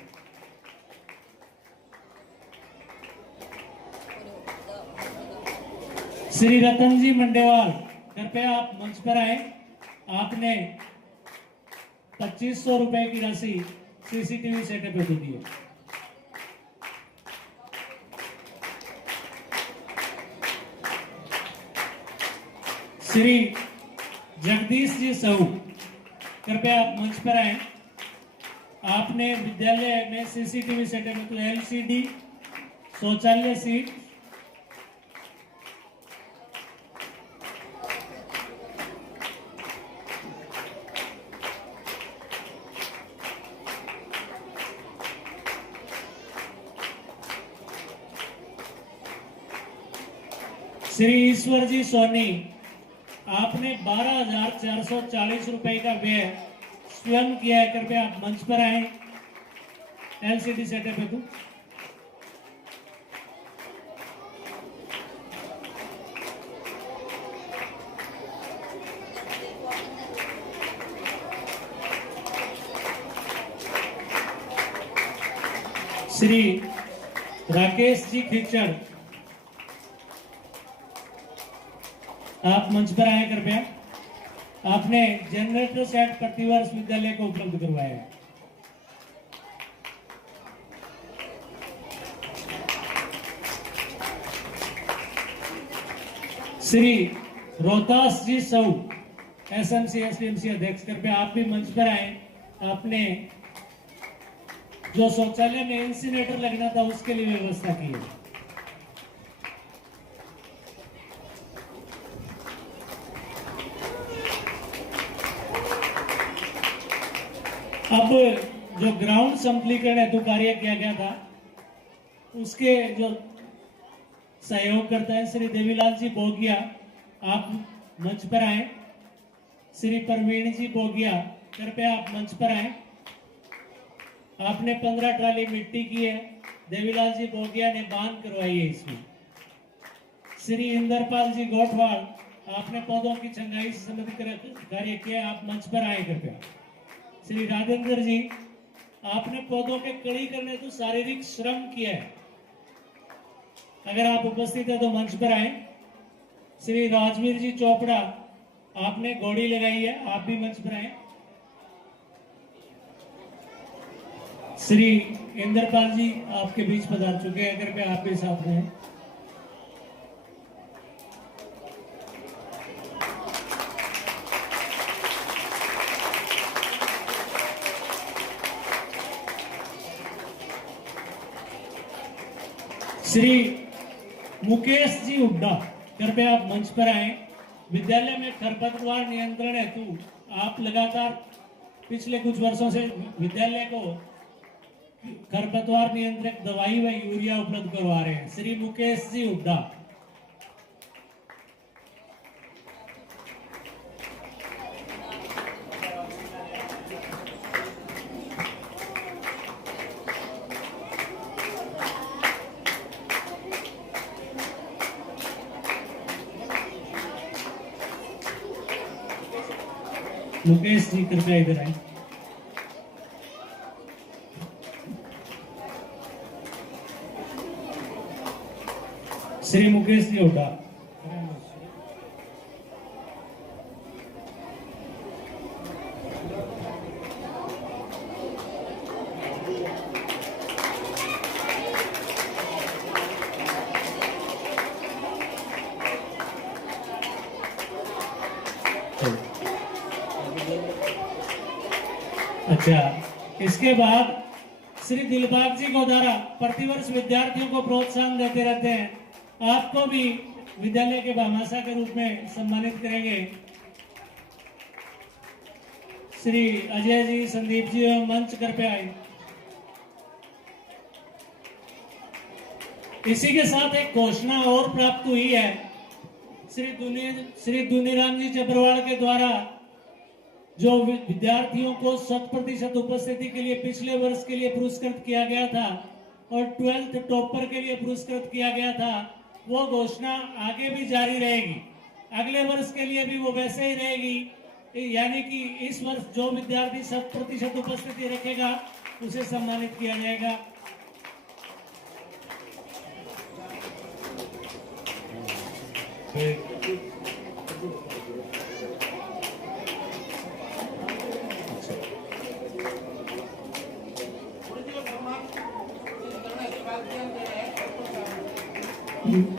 श्री रतन जी मंडेवाल, कृपया आप मंच पर आए। आपने 2500 रुपए की राशि सीसीटीवी सेटअप हेतु दी है। श्री जगदीश जी साहू, कृपया आप मंच पर आए। आपने विद्यालय में सीसीटीवी सेटअप हेतु एलसीडी, शौचालय सीट, श्री ईश्वर जी सोनी, आपने 12,440 रुपए का व्यय स्वयं किया है। कृपया आप मंच पर आए एलसीडी सेटअप हेतु। श्री राकेश जी खिच्चर, आप मंच पर आए कृपया। आपने जनरेटर सेट प्रतिवर्ष विद्यालय को उपलब्ध करवाया है। श्री रोहतास जी साहू, एसएमसी एसडीएमसी अध्यक्ष, कृपया आप भी मंच पर आए। आपने जो शौचालय में इंसिनेटर लगना था उसके लिए व्यवस्था की है। अब जो ग्राउंड संपलीकरण हेतु कार्य किया गया था उसके जो सहयोग करता है श्री देवीलाल जी बोगिया, आप मंच पर आए। श्री प्रवीण जी बोगिया, कृपया आप मंच पर आए। आपने 15 ट्राली मिट्टी की है। देवीलाल जी बोगिया ने बांध करवाई है इसमें। श्री इंदरपाल जी गोठवाल, आपने पौधों की छंगाई से संबंधित कार्य किया है, आप मंच पर आए कृपया। श्री राजेंद्र जी, आपने पौधों के कड़ी करने तो शारीरिक श्रम किया है, अगर आप उपस्थित है तो मंच पर आए। श्री राजवीर जी चोपड़ा, आपने घोड़ी लगाई है, आप भी मंच पर आए। श्री इंद्रपाल जी आपके बीच पधार चुके हैं, कृपया आप भी साथ में। श्री मुकेश जी हुड्डा, कृपया आप मंच पर आए। विद्यालय में खरपतवार नियंत्रण हेतु आप लगातार पिछले कुछ वर्षों से विद्यालय को खरपतवार नियंत्रक दवाई व यूरिया उपलब्ध करवा रहे हैं। श्री मुकेश जी हुड्डा। मुकेश जी कृपया इधर आए। श्री मुकेश जी हुड्डा। अच्छा, इसके बाद श्री दिलबाग जी गोदारा प्रतिवर्ष विद्यार्थियों को प्रोत्साहन देते रहते हैं, आपको भी विद्यालय के भामाशाह के रूप में सम्मानित करेंगे। श्री अजय जी, संदीप जी एवं मंच कृपया आए। इसी के साथ एक घोषणा और प्राप्त हुई है। श्री दुनीराम जी चबरवाल के द्वारा जो विद्यार्थियों को 100% उपस्थिति के लिए पिछले वर्ष के लिए पुरस्कृत किया गया था और 12th टॉपर के लिए पुरस्कृत किया गया था, वो घोषणा आगे भी जारी रहेगी। अगले वर्ष के लिए भी वो वैसे ही रहेगी, यानी कि इस वर्ष जो विद्यार्थी 100% उपस्थिति रखेगा उसे सम्मानित किया जाएगा।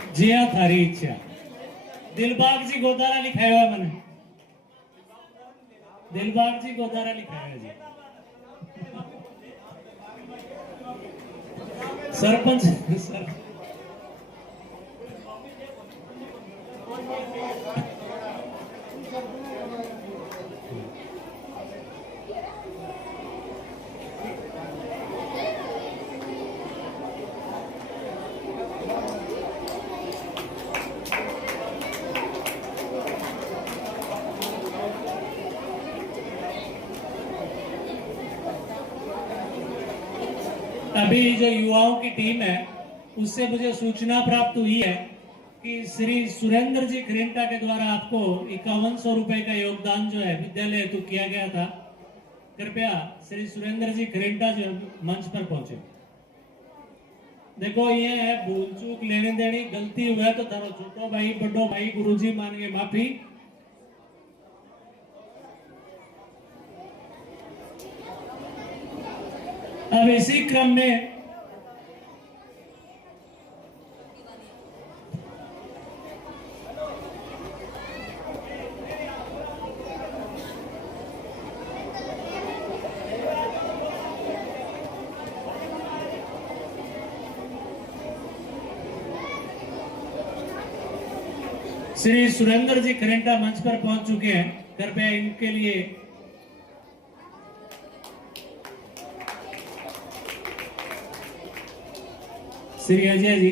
जी हाँ, थारी इच्छा। दिलबाग जी गोदारा लिखाया हुआ मैंने, दिलबाग जी गोदारा लिखाया है जी। सरपंच सर, अभी जो युवाओं की टीम है उससे मुझे सूचना प्राप्त हुई है कि श्री सुरेंद्र जी खरेंटा के द्वारा आपको 5100 रुपए का योगदान जो है विद्यालय हेतु किया गया था। कृपया श्री सुरेंद्र जी खरेंटा जो मंच पर पहुंचे। देखो, ये है भूल चूक लेने देनी, गलती हुआ तो थारो छोटो भाई बड़ो भाई गुरुजी मानिए माफी। अब इसी क्रम में श्री सुरेंद्र जी खरेंटा मंच पर पहुंच चुके हैं। कृपया इनके लिए श्री अजय जी,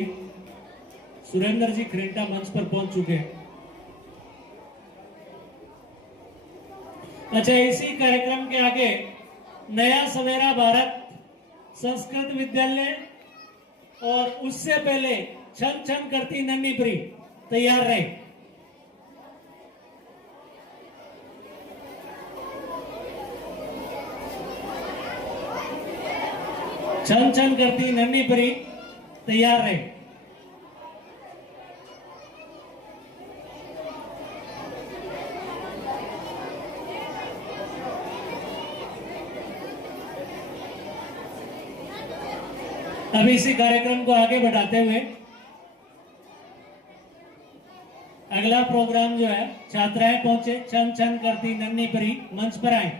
सुरेंद्र जी खरेंटा मंच पर पहुंच चुके हैं। अच्छा, इसी कार्यक्रम के आगे नया सवेरा भारत संस्कृत विद्यालय और उससे पहले छन छन करती नन्ही प्री तैयार रहे। छन छन करती नन्ही परी तैयार रहे। अभी इसी कार्यक्रम को आगे बढ़ाते हुए अगला प्रोग्राम जो है, छात्राएं पहुंचे छन छन करती नन्ही परी मंच पर आए।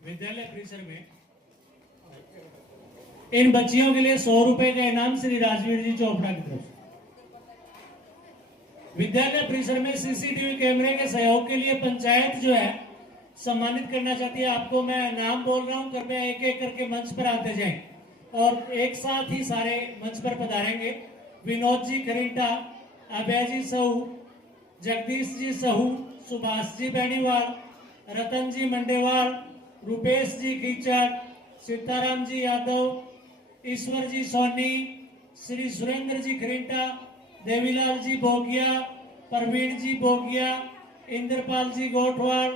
विद्यालय परिसर में इन बच्चियों के लिए 100 रुपए का इनाम श्री राजवीर जी चोपड़ा की तरफ से। विद्यालय परिसर में सीसीटीवी कैमरे के सहयोग के लिए पंचायत जो है सम्मानित करना चाहती है। आपको मैं नाम बोल रहा हूं, कृपया एक एक करके मंच पर आते जाएं और एक साथ ही सारे मंच पर पधारेंगे। विनोद जी खरीटा, अभय जी सहू, जगदीश जी सहू, सुभाष जी बेनीवाल, रतन जी मंडेवाल, रुपेश जी खीचड़, सीताराम जी यादव, ईश्वर जी सोनी, श्री सुरेंद्र जी खरीटा, देवीलाल जी बोगिया, प्रवीण जी बोगिया, इंद्रपाल जी गोठवाड़,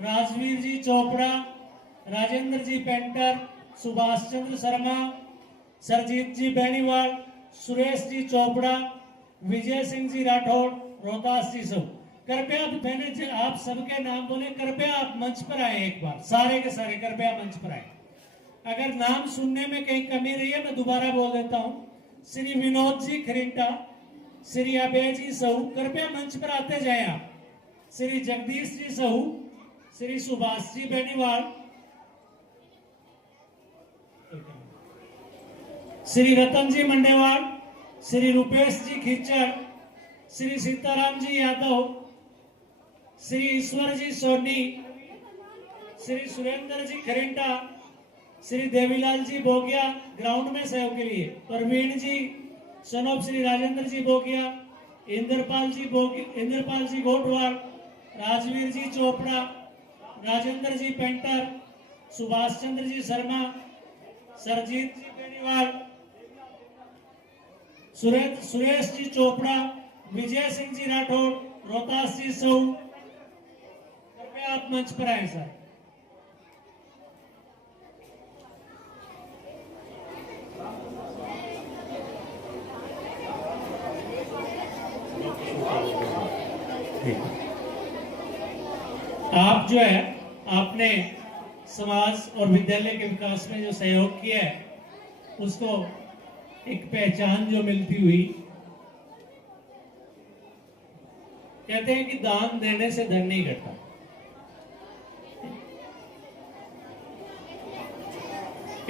राजवीर जी चोपड़ा, राजेंद्र जी पेंटर, सुभाष चंद्र शर्मा, सरजीत जी बेनीवाल, सुरेश जी चोपड़ा, विजय सिंह जी राठौड़, रोहतास जी सब। कृपया मैंने आप सबके नाम बोले, कृपया आप मंच पर आए एक बार, सारे के सारे कृपया मंच पर आए। अगर नाम सुनने में कहीं कमी रही है मैं दोबारा बोल देता हूं। श्री विनोद जी खरीटा, श्री अभय जी सहू, कृपया मंच पर आते जाएं आप। श्री जगदीश जी सहू, श्री सुभाष जी बेनीवाल, श्री रतन जी मंडेवाल, श्री रुपेश जी खीचड़, श्री सीताराम जी यादव, श्री ईश्वर जी सोनी, श्री सुरेंद्र जी खरीटा, श्री देवीलाल जी बोगिया ग्राउंड में सहयोग के लिए, प्रवीण जी सनोप, श्री राजेंद्र जी बोगिया, इंद्रपाल जी गोठवाड़, राजवीर जी चोपड़ा, राजेंद्र जी पेंटर, सुभाष चंद्र जी शर्मा, सरजीत जी बेनीवाल, सुरेश जी चोपड़ा, विजय सिंह जी राठौड़, रोहतास जी सऊ। कृपया आप मंच पर आए सर। आप जो है आपने समाज और विद्यालय के विकास में जो सहयोग किया है उसको एक पहचान जो मिलती हुई। कहते हैं कि दान देने से धन नहीं घटता।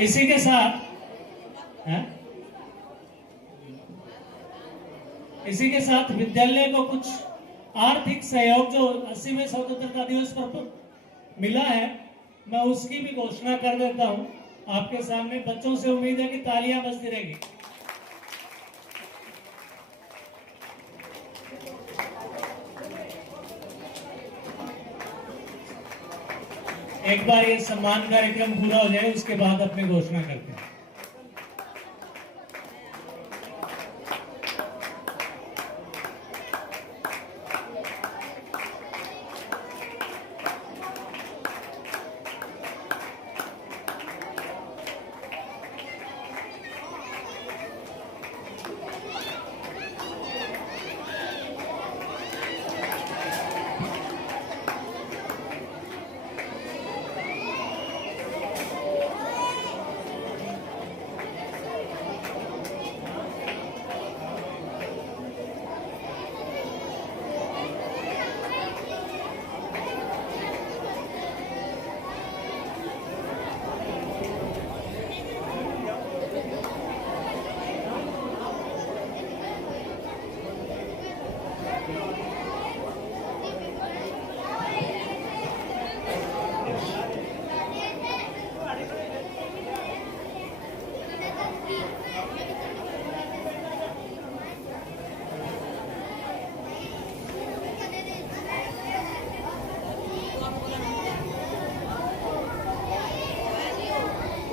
इसी के साथ विद्यालय को कुछ आर्थिक सहयोग जो 80वें स्वतंत्रता दिवस पर मिला है, मैं उसकी भी घोषणा कर देता हूं आपके सामने। बच्चों से उम्मीद है कि तालियां बजती रहेगी। एक बार ये सम्मान कार्यक्रम पूरा हो जाए उसके बाद अपनी घोषणा करते हैं।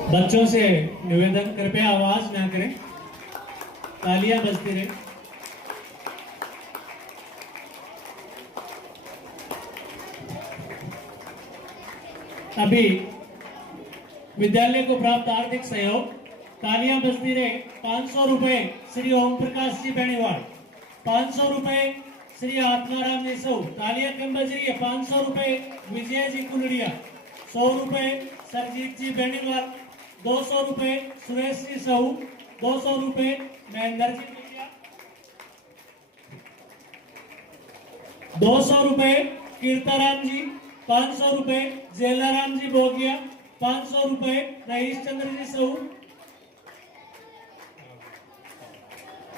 बच्चों से निवेदन, कृपया आवाज ना करें, तालियां बजती रहे। अभी विद्यालय को प्राप्त आर्थिक सहयोग, तालियां बजती रहे। 500 रुपए श्री ओम प्रकाश जी बेनीवाल, 500 रुपए श्री आत्माराम जी सऊ, तालियां कम बज रही है। 500 रुपए विजय जी कुलड़िया, 100 रुपए सरजीत जी बेनीवाल, 200 रुपए सुरेश जी सहू, 200 रुपए महेंद्र जी कुलड़िया, 200 रुपए कीर्ताराम जी, 500 रुपए जेलाराम जी बोगिया, 500 रुपए रईस चंद्र जी सहू,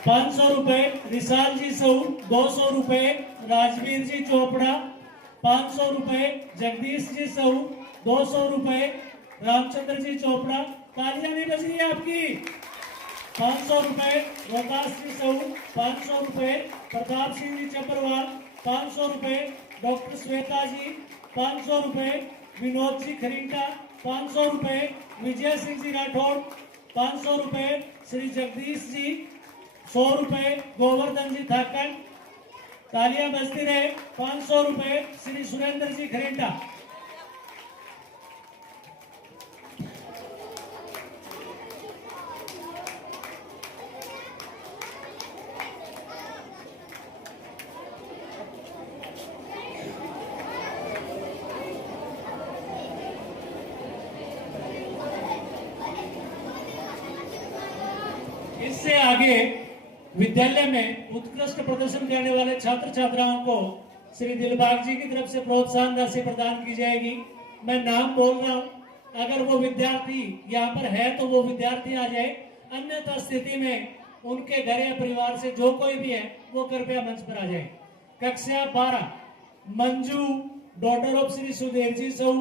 500 रुपए रिसाल जी सहू, 200 रुपए राजवीर जी चोपड़ा, 500 रुपए जगदीश जी सहू, 200 रुपए रामचंद्र जी चोपड़ा, तालियां नहीं बज रही है आपकी। 500 रुपए रोहतास जी सहू, 500 रुपए प्रताप सिंह जी चबरवाल, 500 रुपए डॉक्टर श्वेता जी, 500 रुपए विनोद जी खरीटा, 500 रुपए विजय सिंह जी राठौड़, 500 रुपए श्री जगदीश जी, 100 रुपए गोवर्धन जी थाकन, तालियां बजती रहे। 500 रुपए श्री सुरेंद्र जी खरीटा। इससे आगे विद्यालय में उत्कृष्ट प्रदर्शन करने वाले छात्र छात्राओं को श्री दिलबाग जी की तरफ से प्रोत्साहन राशि प्रदान की जाएगी। मैं नाम बोल रहा हूं, अगर वो विद्यार्थी यहाँ पर है तो वो विद्यार्थी आ जाए, अन्यथा स्थिति में उनके घर या परिवार से जो कोई भी है वो कृपया मंच पर आ जाए। कक्षा 12 मंजू डॉटर ऑफ श्री सुदेव जी सऊ,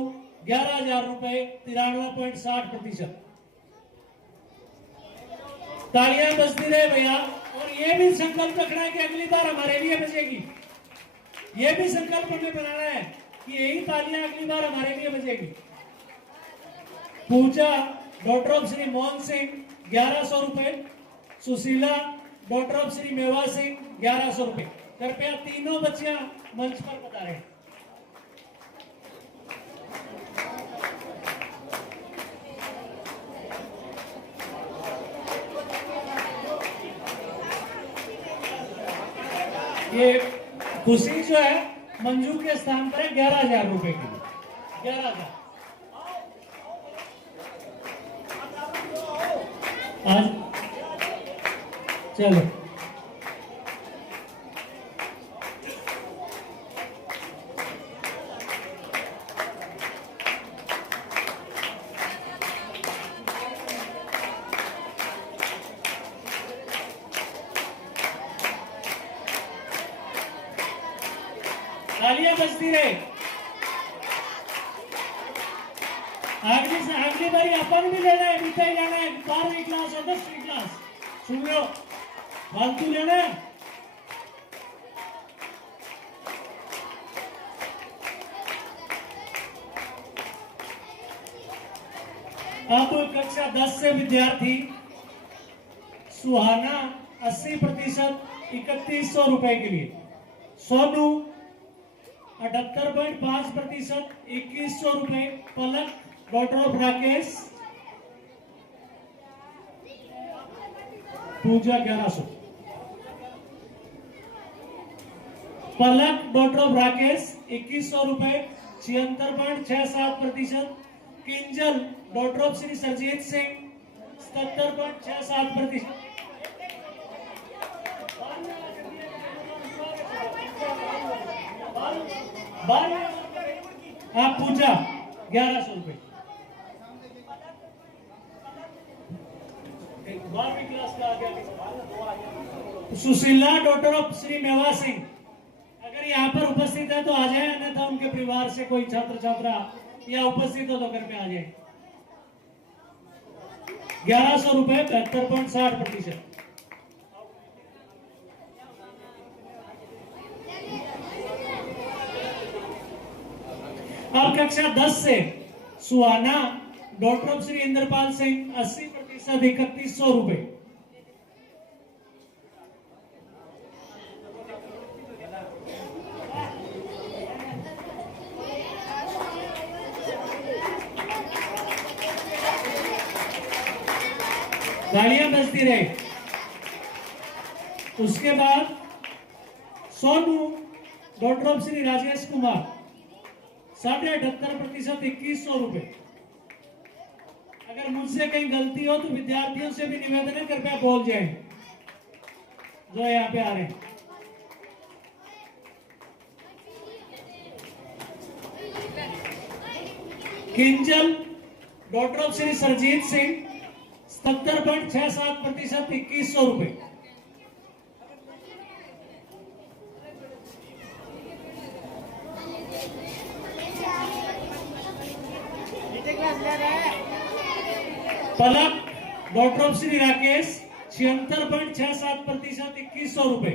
11,000 रुपए, 93.60%। तालियां बजती रहे भैया। और ये भी संकल्प रखना है कि अगली बार हमारे लिए बजेगी। ये भी संकल्प हमें बनाना है कि यही तालियां अगली बार हमारे लिए बजेगी। पूजा डॉटर ऑफ श्री मोहन सिंह, 1100 रुपए, सुशीला डॉटर ऑफ श्री मेवा सिंह, 1100 रुपए। कृपया तीनों बच्चियां मंच पर पधारें। ये खुशी जो है मंजू के स्थान पर है 11,000 रुपए की। 11,000 आज चलो तालियां बजती रहे। अगली बारी अपन भी लेना है, बीता ही लेना है। 12वीं क्लास और 10वीं क्लास, सुन लो, फालतू लेना है। अब कक्षा 10 से विद्यार्थी सुहाना 80%, 3100 रुपए के लिए। सोनू 78.5%, 2100 रुपए। Palak daughter of Rakesh, Pooja 1100। Palak daughter of Rakesh 2100 रुपए, 76.67%। Kinjal daughter of Shri Sarjit Singh, 77.67%। आप पूजा 1100 रुपए। 12वीं क्लास का आ गया। सुशीला डॉटर ऑफ श्री मेवा सिंह, अगर यहाँ पर उपस्थित है तो आ जाए, अन्यथा उनके परिवार से कोई छात्र छात्रा या उपस्थित हो तो घर पे आ जाए। 1100 रुपए, 72.60%। अब कक्षा 10 से सुहाना डॉक्टर ऑफ श्री इंद्रपाल सिंह 80% 3100 रुपए। गाड़ियां बजती रहे। उसके बाद सोनू डॉक्टर ऑफ श्री राजेश कुमार 78% 2100 रुपए। अगर मुझसे कहीं गलती हो तो विद्यार्थियों से भी निवेदन है, कृपया बोल जाए जो यहाँ पे आ रहे हैं। किंजल डॉक्टर ऑफ श्री सरजीत सिंह 70.67% 2100 रुपए। पलक डॉक्टर ऑफ श्री राकेश 76.67% 2100 रुपए।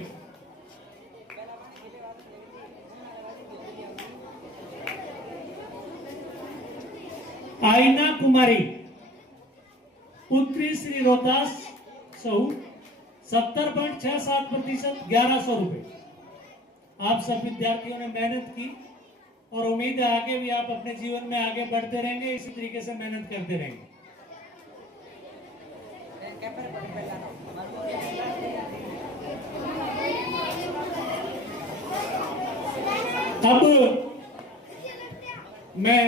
आईना कुमारी पुत्री श्री रोहतास सहू 70.67% 1100 रुपए। आप सब विद्यार्थियों ने मेहनत की और उम्मीद है आगे भी आप अपने जीवन में आगे बढ़ते रहेंगे, इसी तरीके से मेहनत करते रहेंगे। अब मैं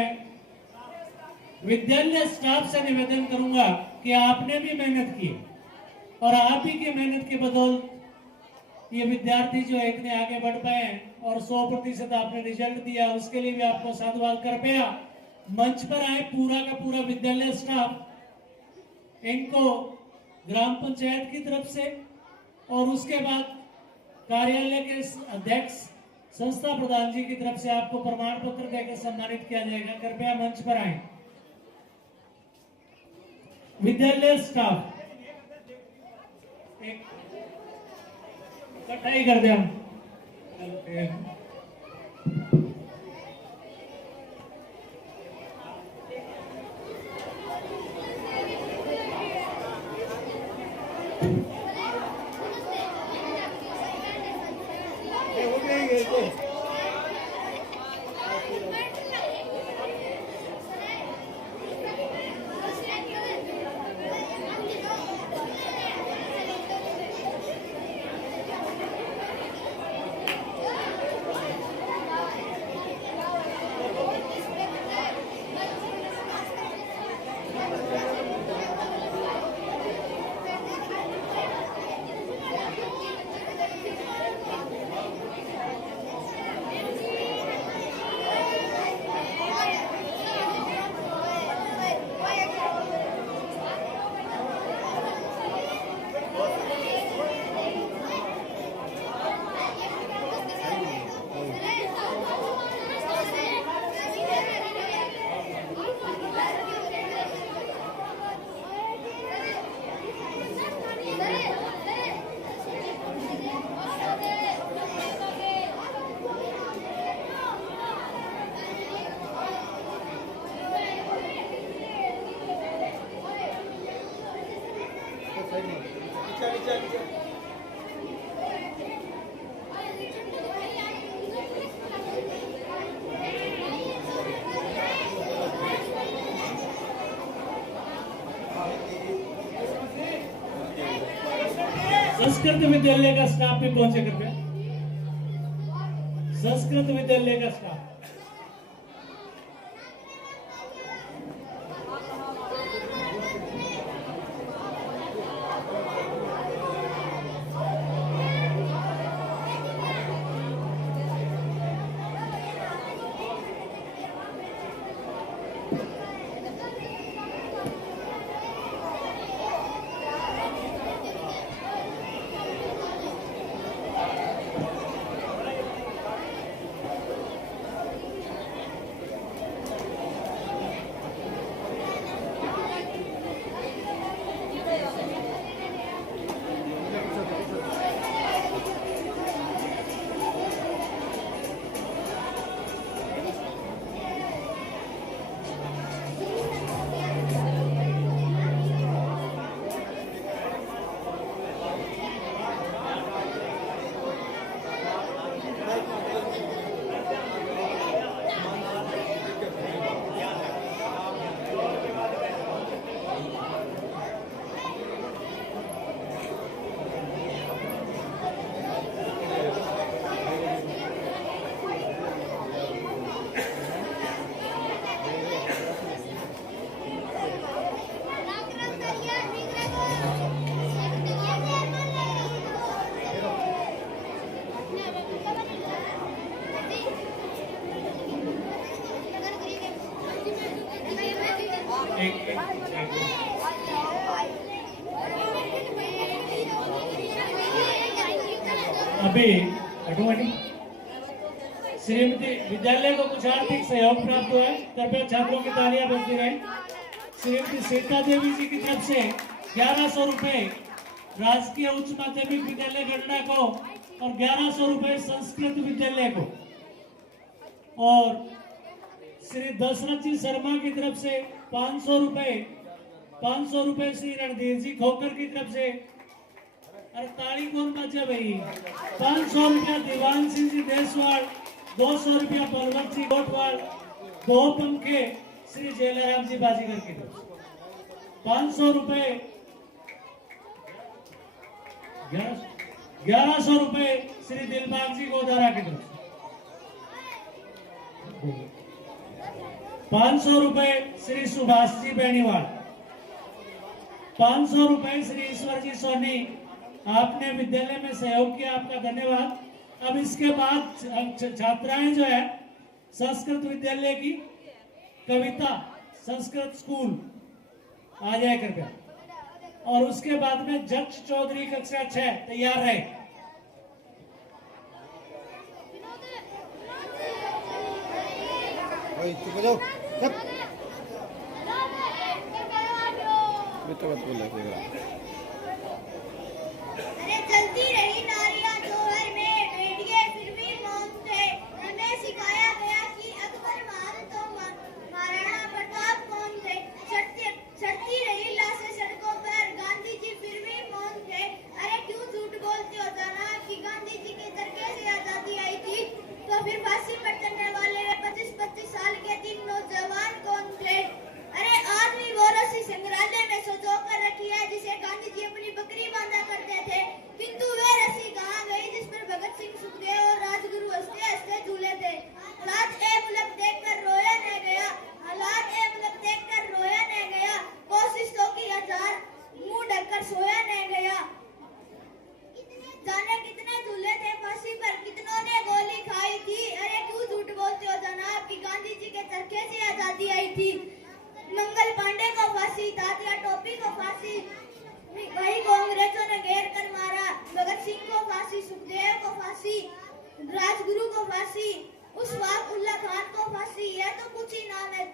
विद्यालय स्टाफ से निवेदन करूंगा कि आपने भी मेहनत की और आप ही की मेहनत के बदौलत ये विद्यार्थी जो है इतने आगे बढ़ पाए हैं और 100% आपने रिजल्ट दिया, उसके लिए भी आपको साधुवाद। कृपया मंच पर आए पूरा का पूरा विद्यालय स्टाफ। इनको ग्राम पंचायत की तरफ से और उसके बाद कार्यालय के अध्यक्ष संस्था प्रधान जी की तरफ से आपको प्रमाण पत्र देकर सम्मानित किया जाएगा। कृपया मंच पर आए विद्यालय स्टाफ। एक इकट्ठा ही कर दिया। संस्कृत विद्यालय का स्टाफ भी पहुंचे कृपया। संस्कृत विद्यालय का स्टाफ। अभी हटूंगी। श्रीमती विद्यालय को कुछ आर्थिक सहयोग प्राप्त हुआ है, कृपया छात्रों की तालियां बजती रहे। श्रीमती सीता देवी जी की तरफ से 1100 रुपए राजकीय उच्च माध्यमिक विद्यालय गणना को और 1100 रुपए संस्कृत विद्यालय को, और श्री दशरथ जी शर्मा की तरफ से 500 रुपए श्री रणधीर जी खोकर की तरफ से। अरे ताली कौन बचा भाई? 500 रुपया दीवान सिंह जी देसवाल, 200 रुपया बलवंत जी कोटवाल, 2 पंखे श्री जयलाराम जी बाजीगर की तरफ से। 500 रुपए 1100 रुपए श्री दिलबाग जी गोदारा की तरफ से। 500 रुपए श्री सुभाष जी बेनीवाल, 500 रुपए श्री ईश्वर जी सोनी। आपने विद्यालय में सहयोग किया, आपका धन्यवाद। अब इसके बाद छात्राएं जो है संस्कृत विद्यालय की कविता संस्कृत स्कूल आ जाए कृपया, और उसके बाद में जक्ष चौधरी कक्षा 6 तैयार रहे। अरे चलती रही नारियां जोहर में, बेटियां फिर भी मौन थे। हमें सिखाया गया कि अकबर महान तो महाराणा प्रताप कौन थे। चढ़ती रही लाशें सड़कों पर, गांधी जी फिर भी मौन थे। अरे क्यों झूठ बोलते हो जनाब कि गांधी जी के चरखे से आजादी आई थी? तो फिर फांसी पर चढ़ने वाले 25-25 साल के 3 नौजवान कौन थे? अरे आज भी वो रस्सी संग्रहालय में सजो कर रखी है जिसे गांधी जी अपनी बकरी बांधा करते थे, किंतु वे रस्सी कहाँ गई जिस पर भगत सिंह, सुखदेव और राजगुरु हंसते हंसते झूले थे। हालात ए मुल्क देखकर रोया न गया, हालात ए मुल्क देखकर रोया न गया। कोशिश तो की 1000, मुंह ढककर सोया न गया। जाने कितने झूले थे फांसी पर, कितनों ने गोली खाई थी। अरे क्यों झूठ बोलते हो जनाब कि गांधी जी के चरखे से आजादी आई थी? मंगल पांडे को फांसी, तात्या टोपी को फांसी, भाई को अंग्रेजों ने घेर कर मारा। भगत सिंह को फांसी, सुखदेव को फांसी, राजगुरु को फांसी, उस्माद उल्ला खान को फांसी। यह तो कुछ ही नाम है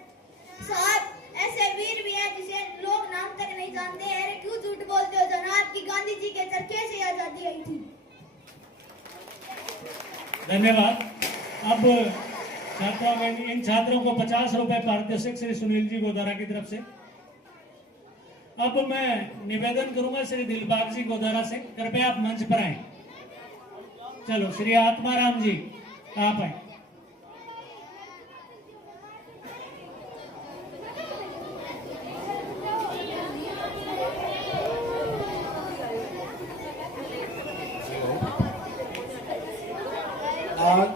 साहब, ऐसे वीर भी हैं जिसे लोग नाम तक नहीं जानते। अरे क्यों झूठ बोलते हो जनाब कि गांधी जी के चरखे से आजादी आई थी? धन्यवाद। अब छात्रों में इन छात्रों को 50 रुपए पारितोषिक श्री सुनील जी गोदारा की तरफ से। अब मैं निवेदन करूंगा श्री दिलबाग जी गोदारा से, कृपया आप मंच पर आए। चलो श्री आत्माराम जी आप आए। आज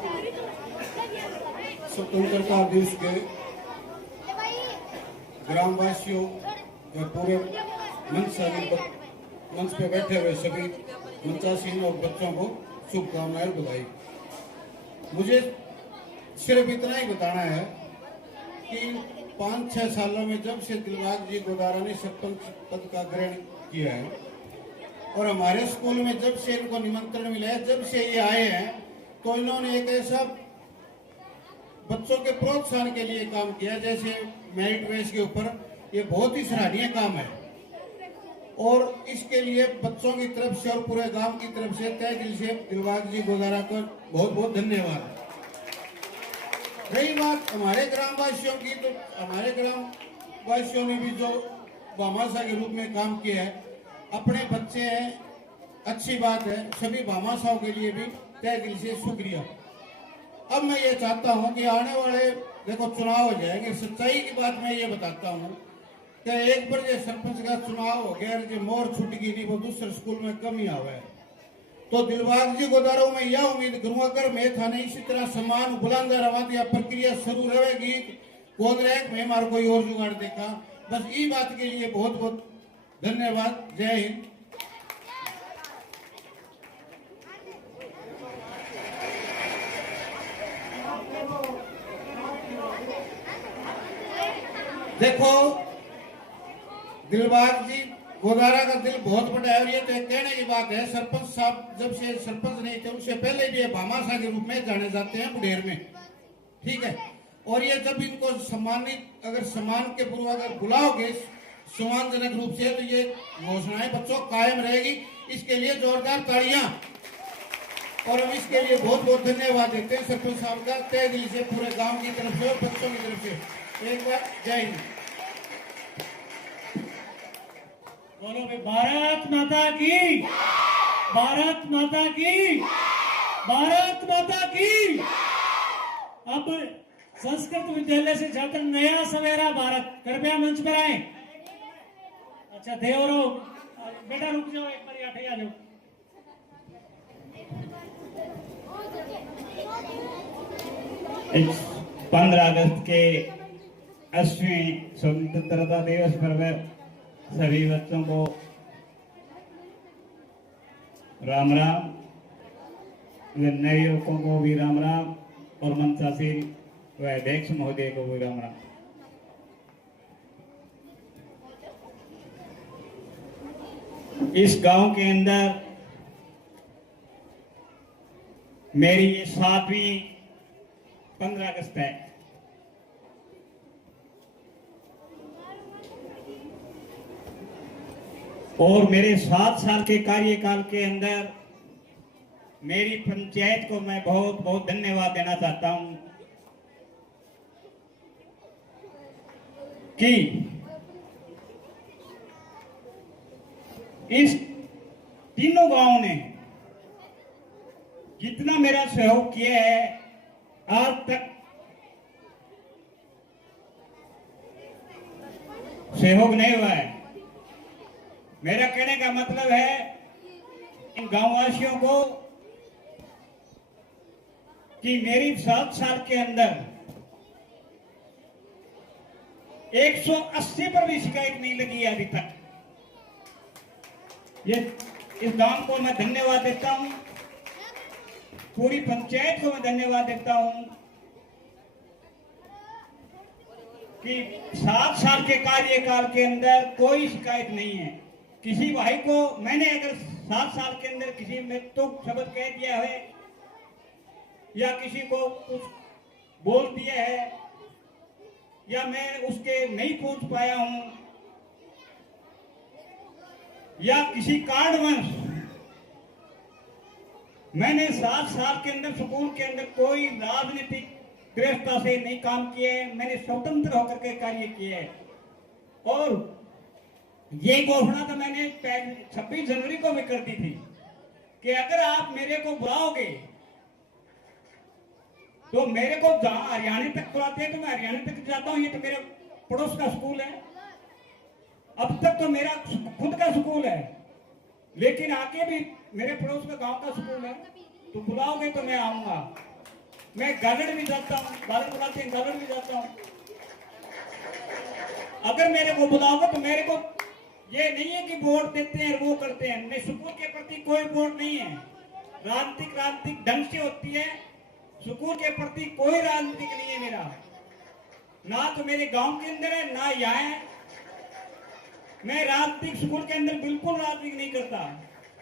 स्वतंत्रता दिवस के ग्रामवासियों व पूरे मंच पे बैठे हुए सभी मंचासीन और बच्चों को शुभकामनाएं बधाई। मुझे सिर्फ इतना ही बताना है कि 5-6 सालों में जब से दिलबाग जी गोदारा ने सरपंच पद का ग्रहण किया है और हमारे स्कूल में जब से इनको निमंत्रण मिला है, जब से ये आए हैं, तो इन्होंने एक ऐसा बच्चों के प्रोत्साहन के लिए काम किया जैसे मेरिट बेस के ऊपर। ये बहुत ही सराहनीय काम है और इसके लिए बच्चों की तरफ से और पूरे गांव की तरफ से तहे दिल से दिलबाग जी गोदारा को बहुत बहुत धन्यवाद। रही बात हमारे ग्रामवासियों की, तो हमारे ग्रामवासियों ने भी जो भामाशाह के रूप में काम किया है, अपने बच्चे हैं, अच्छी बात है। सभी भामाशाहों के लिए भी तहे दिल से शुक्रिया। अब मैं ये चाहता हूँ कि आने वाले देखो चुनाव हो जाएंगे, सच्चाई की बात मैं ये बताता हूँ कि एक बार जो सरपंच का चुनाव हो गया, जो मोर छूट गई नहीं, वो दूसरे स्कूल में कम ही आवा है। तो दिलबाग जी गोदारों में यह उम्मीद करूंगा अगर मैं थाने इसी तरह सम्मान बुलंदा रवा या प्रक्रिया शुरू रहेगी, गोदरेक में हमारा कोई और जुगाड़ देखा। बस ये बात के लिए बहुत बहुत धन्यवाद। जय हिंद। देखो दिलबाग जी गोदारा का दिल बहुत बड़ा है और ये तो एक कहने की बात है। सरपंच साहब जब से सरपंच नहीं थे उससे पहले भी ये भामाशाह के रूप में जाने जाते हैं बुढ़ेर में, ठीक है। और ये जब इनको सम्मानित अगर सम्मान के पूर्वक अगर बुलाओगे सम्मानजनक रूप से तो ये घोषणाएं बच्चों कायम रहेगी। इसके लिए जोरदार तालियां। और हम इसके लिए बहुत बहुत धन्यवाद देते हैं सरपंच साहब का तहे दिल से, पूरे गांव की तरफ से और बच्चों की तरफ से। एक बार जय हिंद। बोलो भाई, भारत माता की, भारत माता की, भारत माता की। अब संस्कृत विद्यालय से छात्र नया सवेरा भारत कृपया मंच पर आए। अच्छा देवरो बेटा रुक जाओ, एक बार आठे आ जाओ। इस 15 अगस्त के 80वें स्वतंत्रता दिवस पर सभी बच्चों को राम राम, नए युवकों को भी राम राम और मंचासीन व अध्यक्ष महोदय को भी राम राम। इस गांव के अंदर मेरी ये 7वीं 15 अगस्त है। और मेरे 7 साल के कार्यकाल के अंदर मेरी पंचायत को मैं बहुत बहुत धन्यवाद देना चाहता हूं कि इस तीनों गांवों ने जितना मेरा सहयोग किया है आज तक सहयोग नहीं हुआ है। मेरा कहने का मतलब है इन गांववासियों को कि मेरी 7 साल के अंदर 180 पर भी शिकायत नहीं लगी है अभी तक। ये इस गांव को मैं धन्यवाद देता हूं, पूरी पंचायत को मैं धन्यवाद देता हूं कि 7 साल के कार्यकाल के अंदर कोई शिकायत नहीं है। किसी भाई को मैंने अगर 7 साल के अंदर किसी में तो शब्द कह दिया है या किसी को कुछ बोल दिया है या मैं उसके नहीं पहुंच पाया हूं या किसी कारणवश मैंने 7 साल के अंदर स्कूल के अंदर कोई राजनीतिक व्यवस्था से नहीं काम किए हैं। मैंने स्वतंत्र होकर के कार्य किए हैं और ये घोषणा तो मैंने 26 जनवरी को भी कर दी थी कि अगर आप मेरे को बुलाओगे तो मेरे को जहां हरियाणा तक बुलाते हैं तो मैं हरियाणा तक जाता हूं। ये तो मेरे पड़ोस का स्कूल है, अब तक तो मेरा खुद का स्कूल है, लेकिन आगे भी मेरे पड़ोस का गांव का स्कूल है। तो बुलाओगे तो मैं आऊंगा। मैं गागड़ भी जाता हूँ, गागड़ बुलाते हैं, गागड़ भी जाता हूँ। अगर मेरे को बुलाओगे तो मेरे को ये नहीं है कि वोट देते हैं वो करते हैं। मैं स्कूल के प्रति कोई वोट नहीं है। राजनीतिक ढंग से होती है, स्कूल के प्रति कोई राजनीतिक नहीं है मेरा, ना तो मेरे गांव के अंदर है ना यहाँ है। मैं राजनीतिक स्कूल के अंदर बिल्कुल राजनीतिक नहीं करता।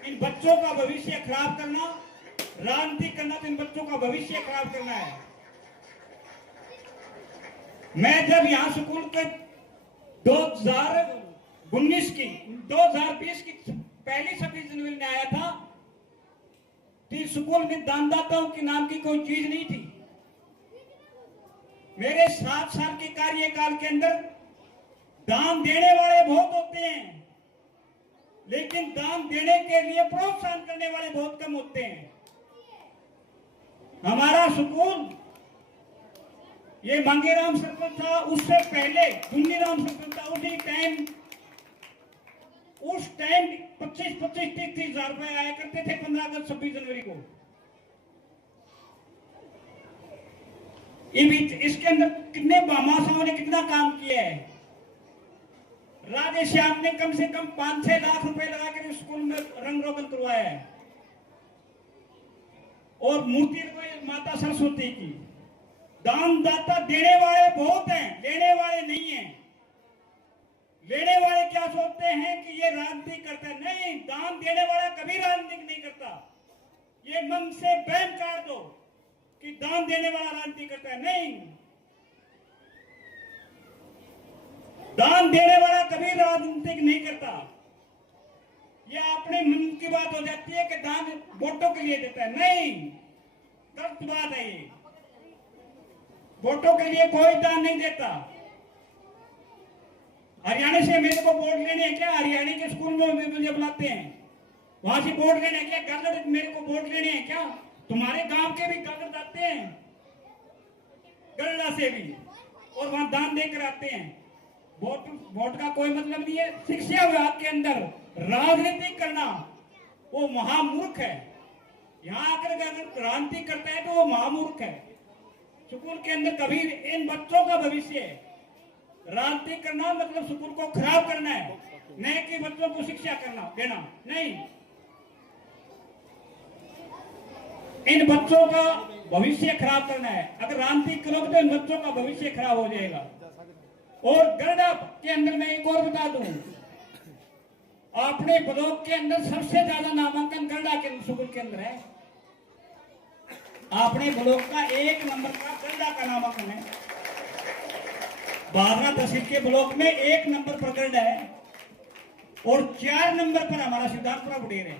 इन बच्चों का भविष्य खराब करना, राजनीतिक करना तो इन बच्चों का भविष्य खराब करना है। मैं जब यहाँ स्कूल के 2019 की 2020 की पहली 26 जनवरी में आया था तो स्कूल में दानदाताओं के नाम की कोई चीज नहीं थी। मेरे 7 साल के कार्यकाल के अंदर दान देने वाले बहुत होते हैं, लेकिन दान देने के लिए प्रोत्साहन करने वाले बहुत कम होते हैं। हमारा स्कूल ये मांगेराम सरपंच था, उससे पहले दुन्नीराम सरपंच था। उस टाइम 25-30 हजार रुपए आया करते थे 15 अगस्त 26 जनवरी को। इसके अंदर कितने भामाशाहों ने कितना काम किया है। राधे श्याम ने कम से कम 5-6 लाख रुपए लगाकर स्कूल में रंग रोगन करवाया है और मूर्ति लगाई माता सरस्वती की। दानदाता देने वाले बहुत हैं, लेने वाले नहीं हैं। लेने वाले क्या सोचते हैं कि ये राजनीति करता है। नहीं, दान देने वाला कभी राजनीति नहीं करता। ये मन से बैन काट दो कि दान देने वाला राजनीति करता है। नहीं, दान देने वाला कभी राजनीतिक नहीं करता। यह अपने मन की बात हो जाती है कि दान वोटों के लिए देता है। नहीं, गलत बात है ये। वोटों के लिए कोई दान नहीं देता। हरियाणा से मेरे को वोट लेने हैं क्या? हरियाणा के स्कूल में मुझे बुलाते हैं, वहां से वोट लेने हैं क्या? गलत मेरे को वोट लेने हैं क्या? तुम्हारे गांव के भी गलत आते हैं, गल्ला से भी, और वहां दान देकर आते हैं। वोट का कोई मतलब नहीं है। शिक्षा विभाग के अंदर राजनीति करना वो महामूर्ख है। यहाँ आकर अगर राजनीति करता है तो वो महामूर्ख है। स्कूल के अंदर कभी इन बच्चों का भविष्य है। राजनीति करना मतलब स्कूल को खराब करना है, नहीं कि बच्चों को शिक्षा करना देना। नहीं, इन बच्चों का भविष्य खराब करना है। अगर राजनीति करोगे तो इन बच्चों का भविष्य खराब हो जाएगा। और गरडा के अंदर मैं एक और बता दूं, अपने ब्लॉक के अंदर सबसे ज्यादा नामांकन गरडा के स्कूल के अंदर है। अपने ब्लॉक का 1 नंबर का गरडा का नामांकन है। बारना तहसील के ब्लॉक में 1 नंबर पर गरडा है और 4 नंबर पर हमारा सिद्धार्थपुरा बुडेर है।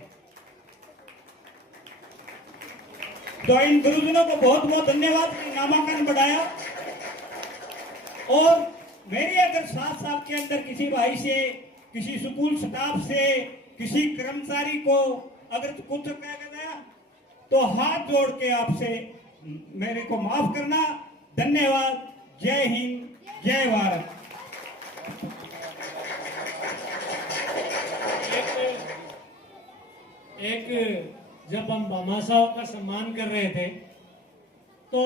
तो इन गुरुजनों को बहुत बहुत धन्यवाद, नामांकन बढ़ाया। और मेरी अगर 7 साल के अंदर किसी भाई से, किसी स्कूल स्टाफ से, किसी कर्मचारी को अगर कुछ कह गया तो हाथ जोड़ के आपसे मेरे को माफ करना। धन्यवाद। जय हिंद, जय भारत। एक जब हम भामाशाहों का सम्मान कर रहे थे तो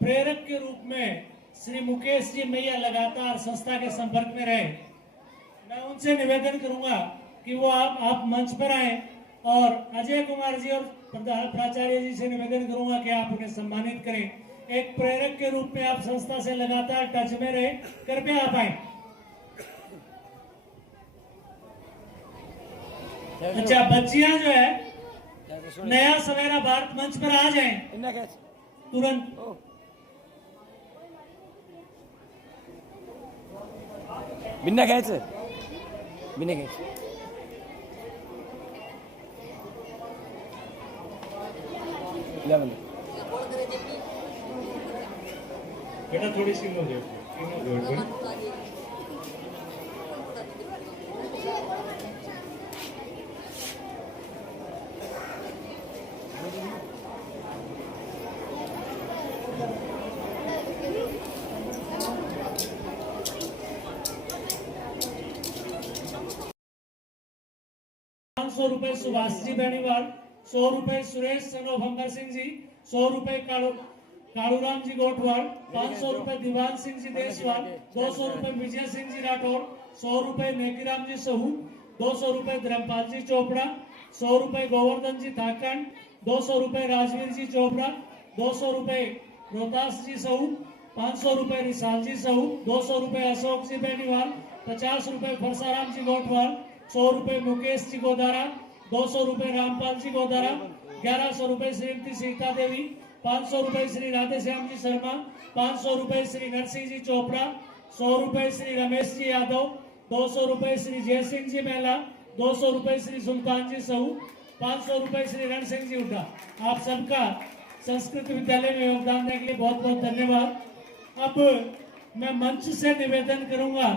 प्रेरक के रूप में श्री मुकेश जी मैया लगातार संस्था के संपर्क में रहे। मैं उनसे निवेदन करूंगा कि वो आप मंच पर आए, और अजय कुमार जी और प्राचार्य जी से निवेदन करूंगा कि आप उन्हें सम्मानित करें। एक प्रेरक के रूप में आप संस्था से लगातार टच में रहे, कृपया आप आए। अच्छा, बच्चियां जो है नया सवेरा भारत मंच पर आ जाएं तुरंत। बिन्ना घ्यायचं, बिन्ना घ्यायचं। बेटा थोड़ी सी लो दे। ₹100 सुभाष जी बेनीवाल, ₹100 सुरेश सनोभंगर सिंह जी, ₹100 कालूराम जी गोटवाल, ₹500 दीवान सिंह जी देसवाल, ₹200 विजय सिंह जी राठौर, ₹100 नेकीराम जी सहू, ₹200 धर्मपाल जी चोपड़ा, ₹100 गोवर्धन जी थाकंड, ₹200 राजवीर जी चोपड़ा, ₹200 रोहतास जी सहू, ₹500 रिसाल जी सहू, ₹200 अशोक जी बेनीवाल, ₹50 फरसाराम जी गोटवाल, ₹100 मुकेश जी गोदारा, ₹200 रामपाल जी गोदारा, ₹1100 श्रीमती सीता देवी, ₹500 श्री राधेश्याम जी शर्मा, ₹500 श्री नरसिंह जी चोपड़ा, ₹100 श्री रमेश जी यादव, ₹200 श्री जय सिंह जी मेला, ₹200 श्री सुल्तान जी सहू, ₹500 श्री रण सिंह जी हुड्डा। आप सबका संस्कृत विद्यालय में योगदान देने के लिए बहुत बहुत धन्यवाद। अब मैं मंच से निवेदन करूंगा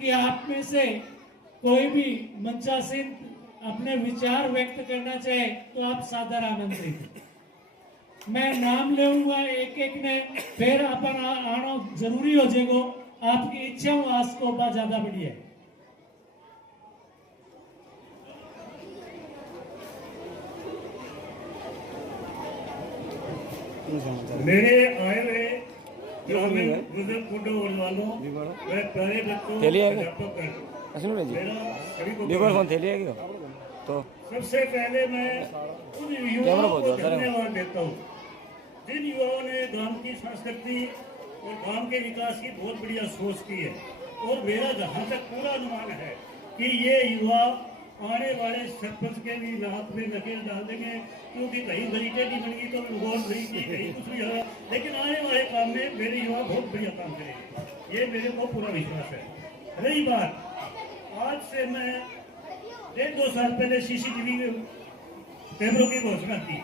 कि आप में से कोई भी मंचासीन अपने विचार व्यक्त करना चाहे तो आप सादर आमंत्रित। मैं नाम लेऊंगा एक एक ने, फिर अपन आना जरूरी हो जाएगो। आपकी इच्छा हो आज को ज्यादा बढ़िया। मेरे आए हुए बुजुर्ग फोटो वालों, मैं प्यारे बच्चों अध्यापक फोन थैली है क्या? तो सबसे पहले मैं उन युवाओं को धन्यवाद देता हूँ जिन युवाओं ने गांव की संस्कृति और गांव के विकास की बहुत बढ़िया सोच की है। और मेरा जहाँ तक पूरा अनुमान है कि ये युवा आने वाले सरपंच के भी लाभ में नकेल डाल देंगे, क्योंकि कहीं गली टेढ़ी बन गई तो वोट नहीं की, कहीं कुछ भी होगा, लेकिन आने वाले काम में मेरे युवा बहुत बढ़िया काम करेंगे, ये मेरे को पूरा विश्वास है। रही बात, आज से मैं 1.5-2 साल पहले CCTV कैमरों की घोषणा की,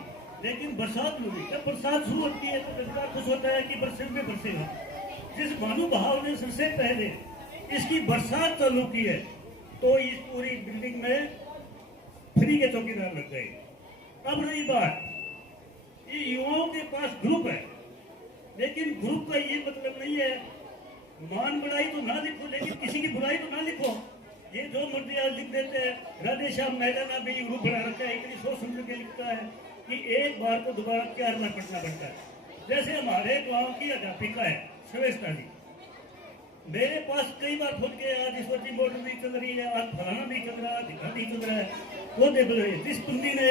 लेकिन बरसात हुई, जब बरसात शुरू होती है तो जनता खुश होता है कि बरसे में बरसेगा। जिस भानुभाव ने सबसे पहले इसकी बरसात चालू की है, तो इस पूरी बिल्डिंग में फ्री के चौकीदार लग गए। अब रही बात, ये युवाओं के पास ग्रुप है, लेकिन ग्रुप का ये मतलब नहीं है मान बढ़ाई तो ना लिखो, लेकिन किसी की बुराई तो ना लिखो। ये जो मर्जी आज लिख देते हैं। राधेश्याम मैदाना भी ग्रुप बना रखा है, इतनी सोच समझ के लिखता है कि एक बार को दोबारा 4 बार पढ़ना पड़ता है। जैसे हमारे गांव की अध्यापिका है श्वेता जी, मेरे पास कई बार फोन किया, आज इस वक्त मोटर नहीं चल रही है, आज फलाना नहीं चल रहा, ढिका नहीं चल रहा है, पौधे बदल रहे। जिस बंदी ने,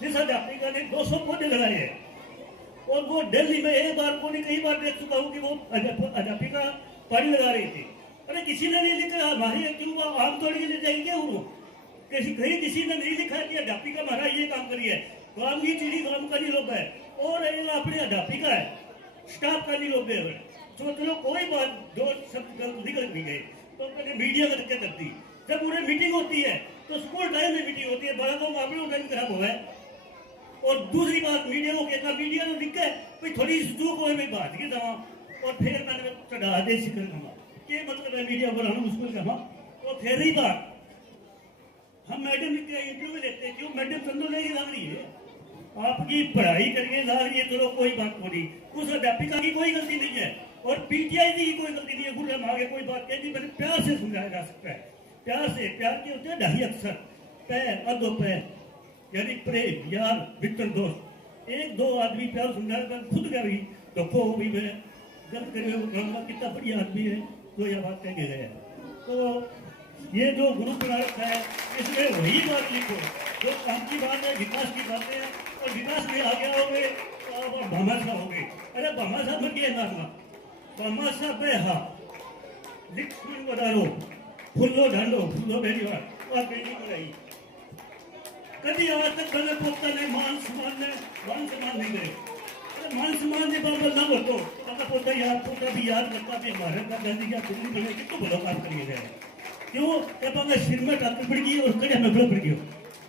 जिस अध्यापिका ने 200 पौधे लगाए हैं, और वो दिल्ली में एक बार को नहीं कई बार देख चुका हूँ कि वो अध्यापिका पानी लगा रही थी। अरे किसी ने नहीं लिखा हमारी क्यों आम तोड़ के ले जाएंगे, वो कहीं किसी ने नहीं लिखा कि अध्यापिका हमारा ये काम करिए। काम की चीड़ी काम का नहीं लोग है, और अपनी अध्यापिका है, स्टाफ का नहीं लोग है। तो चलो कोई बात, जो शब्द गलत निकल भी गए तो मैंने मीडिया करके कर दी। जब उन्हें मीटिंग होती है तो स्कूल टाइम में मीटिंग होती है, बड़ा को अपना टाइम खराब हुआ है। और दूसरी बात, मीडिया को कहता, मीडिया ने लिखा है भाई थोड़ी चूक हो मैं बात के दवा, और फिर मैंने चढ़ा दे शिकर दूंगा, ये मतलब है मीडिया पर हम स्कूल का। तो फिर रही बात, हम मैडम के इंटरव्यू लेते हैं, क्यों मैडम चंदो लेगी लग रही है, आपकी पढ़ाई करके ला रही है, चलो कोई बात नहीं, उस अध्यापिका की कोई गलती नहीं है, और पीटीआई की कोई गलती नहीं है। गुरु आगे कोई बात कह दी, मैंने प्यार से समझाया जा सकता है, प्यार से। प्यार के होते हैं 2.5 अक्षर, पैर अदो पैर, यानी प्रेम, यार, मित्र, दोस्त। 1-2 आदमी प्यार समझाया, खुद का भी तो को भी मैं गलत करे कहूँगा कितना बढ़िया आदमी है, तो यह बात कह के गया। तो ये जो ग्रुप बना रखा है, इसमें वही बात लिखो जो काम की बात है, विकास की बातें हैं, और विकास में आ गया हो गए और भामाशाह हो गए। अरे भामाशाह मत गया नाम, भामाशाह बेहा लिखन बदारो फुल्लो ढालो फुल्लो मेरी बात और बेटी कराई। कभी आज तक बने पोता ने मान सम्मान नहीं करे। अरे मान सम्मान ने बाबा ना बतो, बाबा पोता भी याद रखता भी हमारे का गांधी या दिल्ली बने कितो बड़ा काम करिए गए। क्यों जब हमें सिर में टाकर पड़ गई और कड़े में पड़ गई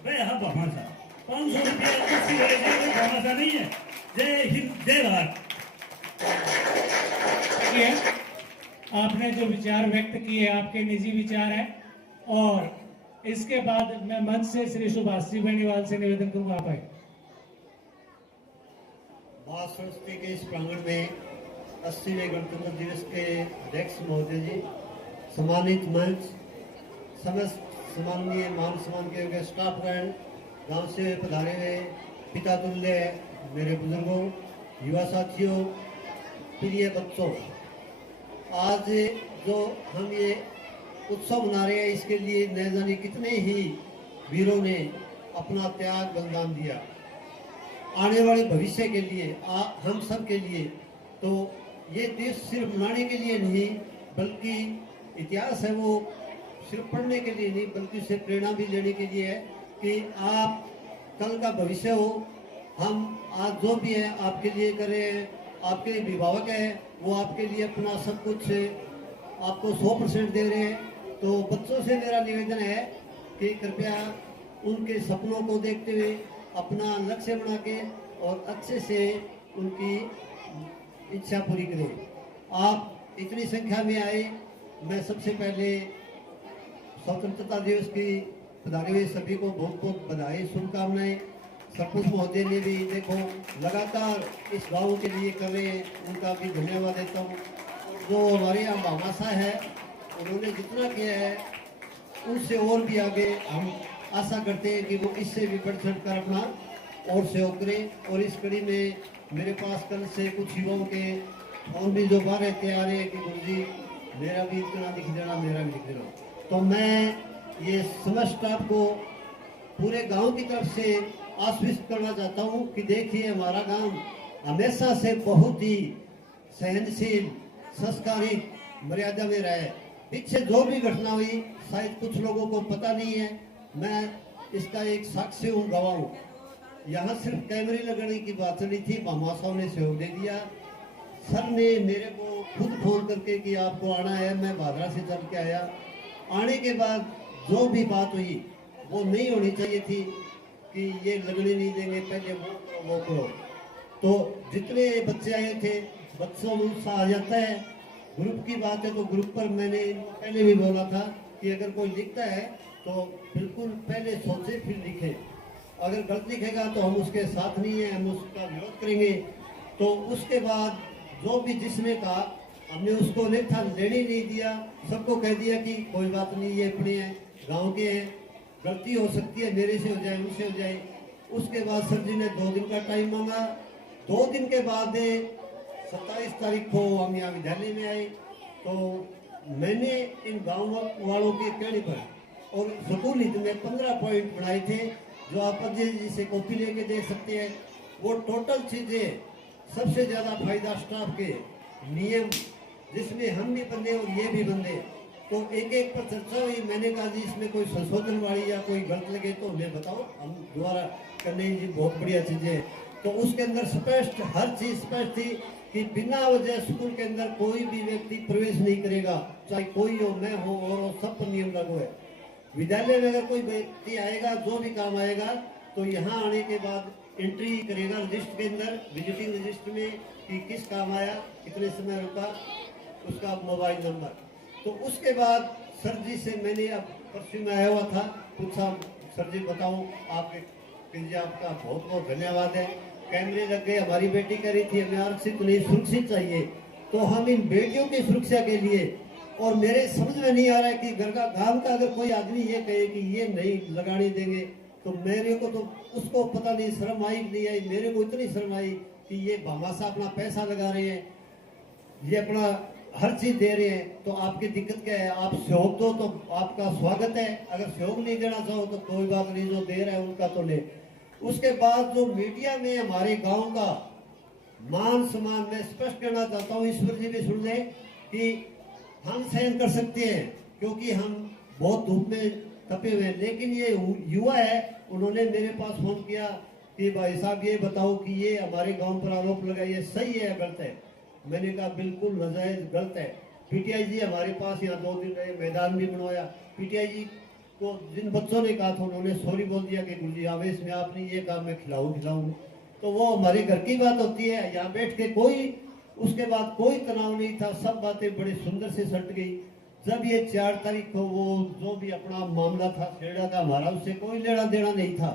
भाई। हाँ भामाशाह 500 रुपया कुर्सी वाले भामाशाह नहीं है। जय हिंद, जय भारत। आपने जो विचार व्यक्त किए आपके निजी विचार हैं, और इसके बाद मैं मंच से श्री सुभाष जी बेनीवाल से निवेदन करूंगा, आप आए। महासंस्कृति के इस प्रांगण में 80वें गणतंत्र दिवस के अध्यक्ष महोदय जी, सम्मानित मंच, समस्त सम्माननीय मान सम्मान के हुए स्टाफगण, गांव से पधारे हुए पिता तुल्य मेरे बुजुर्गों, युवा साथियों, प्रिय बच्चों, आज जो हम ये उत्सव मना रहे हैं, इसके लिए न जाने कितने ही वीरों ने अपना त्याग बलिदान दिया आने वाले भविष्य के लिए, हम सब के लिए। तो ये देश सिर्फ मनाने के लिए नहीं, बल्कि इतिहास है वो सिर्फ पढ़ने के लिए नहीं, बल्कि उससे प्रेरणा भी लेने के लिए है कि आप कल का भविष्य हो। हम आज जो भी है आपके लिए कर रहे हैं, आपके लिए अभिभावक है, वो आपके लिए अपना सब कुछ आपको 100% दे रहे हैं। तो बच्चों से मेरा निवेदन है कि कृपया उनके सपनों को देखते हुए अपना लक्ष्य बना के और अच्छे से उनकी इच्छा पूरी करें। आप इतनी संख्या में आए, मैं सबसे पहले स्वतंत्रता दिवस की पधारे हुए सभी को बहुत बहुत बधाई, शुभकामनाएं। सरपंच महोदय ने भी देखो लगातार इस गांव के लिए कर रहे हैं, उनका भी धन्यवाद देता हूँ। जो हमारे यहाँ भामाशाह है, उन्होंने जितना किया है उससे और भी आगे हम आशा करते हैं कि वो इससे भी बढ़ चढ़ कर अपना और सहयोग करें। और इस कड़ी में मेरे पास कल से कुछ युवाओं के फोन भी जो बाहर तैयार है कि गुरु जी मेरा भी इतना लिख देना, मेरा भी लिख देना। तो मैं ये समस्त स्टाफ को पूरे गांव की तरफ से आश्वस्त करना चाहता हूं कि देखिए हमारा गांव हमेशा से बहुत ही सहनशील, संस्कारित, मर्यादा में रहा है। पीछे जो भी घटना हुई शायद कुछ लोगों को पता नहीं है, मैं इसका एक साक्षी हूँ, गवाह हूँ। यहाँ सिर्फ कैमरे लगने की बात नहीं थी, भामाशाह ने सहयोग दे दिया। सर ने मेरे को खुद फोन करके कि आपको आना है, मैं भादरा से चल के आया। आने के बाद जो भी बात हुई वो नहीं होनी चाहिए थी कि ये लगने नहीं देंगे, पहले वो करो। तो जितने बच्चे आए थे, बच्चों में उत्साह आ जाता है। ग्रुप की बात है तो ग्रुप पर मैंने पहले भी बोला था कि अगर कोई लिखता है तो बिल्कुल पहले सोचे फिर लिखे। अगर गलत लिखेगा तो हम उसके साथ नहीं है, हम उसका विरोध करेंगे। तो उसके बाद जो भी जिसने कहा हमने उसको लेखा लेने नहीं दिया, सबको कह दिया कि कोई बात नहीं, ये अपने हैं, गांव के हैं, गलती हो सकती है, मेरे से हो जाए, उनसे हो जाए। उसके बाद सर जी ने 2 दिन का टाइम मांगा। 2 दिन के बाद 27 तारीख को हम यहाँ विद्यालय में आए। तो मैंने इन गाँव वालों के कहने पर और स्कूल हित में 15 पॉइंट बनाए थे, जो आप अजय जी से कॉपी लेके देख सकते हैं। वो टोटल चीजें, सबसे ज्यादा फायदा स्टाफ के नियम, जिसमें हम भी बंदे और ये भी बंदे। तो एक एक पर चर्चा हुई। मैंने कहा जी इसमें कोई संशोधन वाली या कोई गलत लगे तो हमें बताओ, हम दोबारा करने जी, बहुत बढ़िया चीजें। तो उसके अंदर स्पष्ट, हर चीज स्पष्ट थी कि बिना वजह स्कूल के अंदर कोई भी व्यक्ति प्रवेश नहीं करेगा, चाहे कोई हो, मैं हो और हो, सब पर नियम लागू है। विद्यालय में अगर कोई व्यक्ति आएगा, जो भी काम आएगा, तो यहाँ आने के बाद एंट्री करेगा रजिस्टर के अंदर, विजिटिंग रजिस्टर में, कि किस काम आया, कितने समय रुका, उसका मोबाइल नंबर। तो उसके बाद सर जी से मैंने, अब परसों में आया हुआ था, पूछा सर जी बताओ आपके, आपका बहुत बहुत धन्यवाद है। कैमरे लग गए, हमारी बेटी कह रही थी हमें आरक्षित नहीं, सुरक्षित चाहिए। तो हम इन बेटियों की सुरक्षा के लिए, और मेरे समझ में नहीं आ रहा है कि घर का गांव का अगर कोई आदमी ये कहे कि ये नहीं लगाने देंगे, तो मेरे को तो उसको पता नहीं शर्म आई नहीं आई। मेरे को इतनी शर्म आई कि ये भामाशाह अपना पैसा लगा रहे हैं, ये अपना हर चीज दे रहे हैं। तो आपकी दिक्कत क्या है? आप सहयोग दो तो आपका स्वागत है, अगर सहयोग नहीं देना चाहो तो कोई बात नहीं, जो दे रहा है उनका तो ले। उसके बाद जो मीडिया में हमारे गांव का मान सम्मान, मैं स्पष्ट करना चाहता हूँ, ईश्वर जी भी सुन ले, कि हम सहन कर सकते हैं क्योंकि हम बहुत धूप में तपे हुए हैं। लेकिन ये युवा है, उन्होंने मेरे पास फोन किया कि भाई साहब ये बताओ कि ये हमारे गांव पर आरोप लगा, ये सही है या गलत है? मैंने कहा बिल्कुल नाजायज गलत है। पीटीआई जी हमारे पास यहाँ 2 दिन रहे, मैदान भी बनवाया। पीटीआई जी को जिन बच्चों ने कहा था उन्होंने सॉरी बोल दिया कि गुरुजी आवेश में आपने ये कहा, मैं खिलाऊं। तो वो हमारे घर की बात होती है, यहाँ बैठ के कोई, उसके बाद कोई तनाव नहीं था, सब बातें बड़ी सुंदर से सट गई। जब ये 4 तारीख को वो जो भी अपना मामला था छेड़ा का, हमारा उससे कोई लेना देना नहीं था,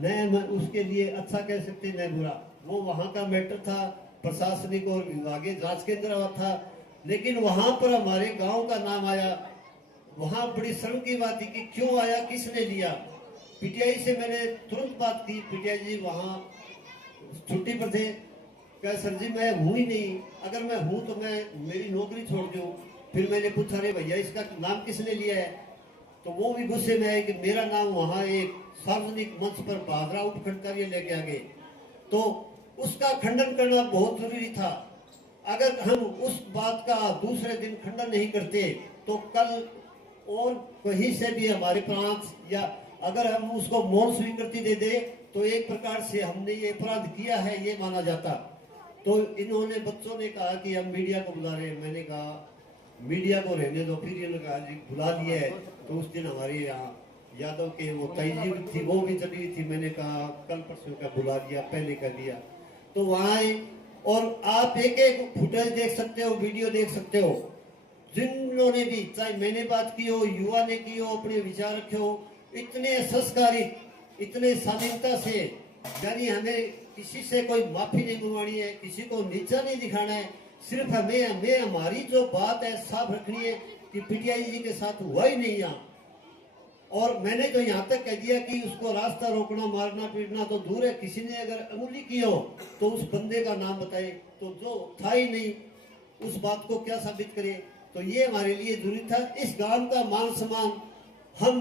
न उसके लिए अच्छा कह सकते न बुरा। वो वहां का मैटर था, प्रशासनिक और विभागीय जांच के अंदर था। लेकिन वहां पर हमारे गांव का नाम आया, वहां बड़ी शर्म की बात थी कि क्यों आया, किसने लिया। पीटीआई से मैंने तुरंत बात की, पीटीआई जी वहां छुट्टी पर थे। कहा सर जी मैं हूं ही नहीं, अगर मैं हूं तो मैं मेरी नौकरी छोड़ दूं। फिर मैंने पूछा अरे भैया इसका नाम किसने लिया है? तो वो भी गुस्से में आए कि मेरा नाम वहां एक सार्वजनिक मंच पर भादरा उपखंड कार्य लेके आ गए। तो उसका खंडन करना बहुत जरूरी था। अगर हम उस बात का दूसरे दिन खंडन नहीं करते तो कल और कहीं से भी हमारे प्रांत, या अगर हम उसको मौन स्वीकृति दे दे तो एक प्रकार से हमने ये अपराध किया है ये माना जाता। तो इन्होंने, बच्चों ने कहा कि हम मीडिया को बुला रहे हैं। मैंने कहा मीडिया को रहने दो। फिर इन्होंने कहा जी बुला लिया है। तो उस दिन हमारे यहाँ यादव के वो तहजीब थी, वो भी चली थी। मैंने कहा कल परसों का बुला दिया, पहले कर दिया। तो वहां आए और आप एक एक फुटेज देख सकते हो, वीडियो देख सकते हो। जिन्होंने भी, चाहे मैंने बात की हो, युवा ने की हो, अपने विचार रखे हो, इतने संस्कारित, इतने शालीनता से, यानी हमें किसी से कोई माफी नहीं मंगवानी है, किसी को नीचा नहीं दिखाना है। सिर्फ हमें हमारी जो बात है साफ रखनी है कि पीटीआई जी के साथ हुआ ही नहीं यहाँ। और मैंने तो यहाँ तक कह दिया कि उसको रास्ता रोकना, मारना पीटना तो दूर है, किसी ने अगर अंगुली की हो तो उस बंदे का नाम बताए। तो जो था ही नहीं, उस बात को क्या साबित करे? तो ये हमारे लिए जरूरी था। इस गांव का मान सम्मान हम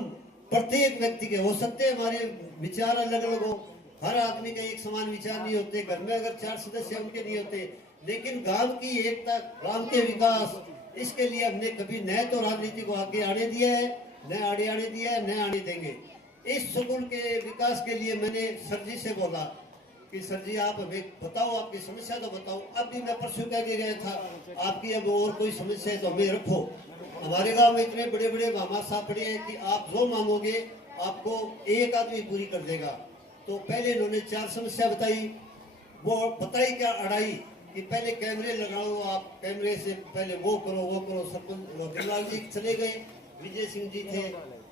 प्रत्येक व्यक्ति के हो सकते हैं, हमारे विचार अलग अलग हो, हर आदमी का एक समान विचार नहीं होते। घर में अगर 4 सदस्य उनके नहीं होते, लेकिन गांव की एकता, गांव के विकास, इसके लिए हमने कभी न तो राजनीति को आगे आने दिया है, न आगे आने दिया है, न आने देंगे। इस स्कूल के विकास के लिए मैंने सर जी से बोला कि सर जी आप हमें बताओ, आपकी समस्या तो बताओ। अब भी मैं परसों कह के गया था, आपकी अब और कोई समस्या है तो हमें रखो। हमारे गांव में इतने बड़े बड़े मामा साहब पड़े हैं कि आप जो मांगोगे आपको एक आदमी पूरी कर देगा। तो पहले इन्होंने 4 समस्या बताई, वो बताई क्या अड़ाई कि पहले कैमरे लगाओ, आप कैमरे से पहले वो करो। सरपंच दिलवाल जी चले गए, विजय सिंह जी थे,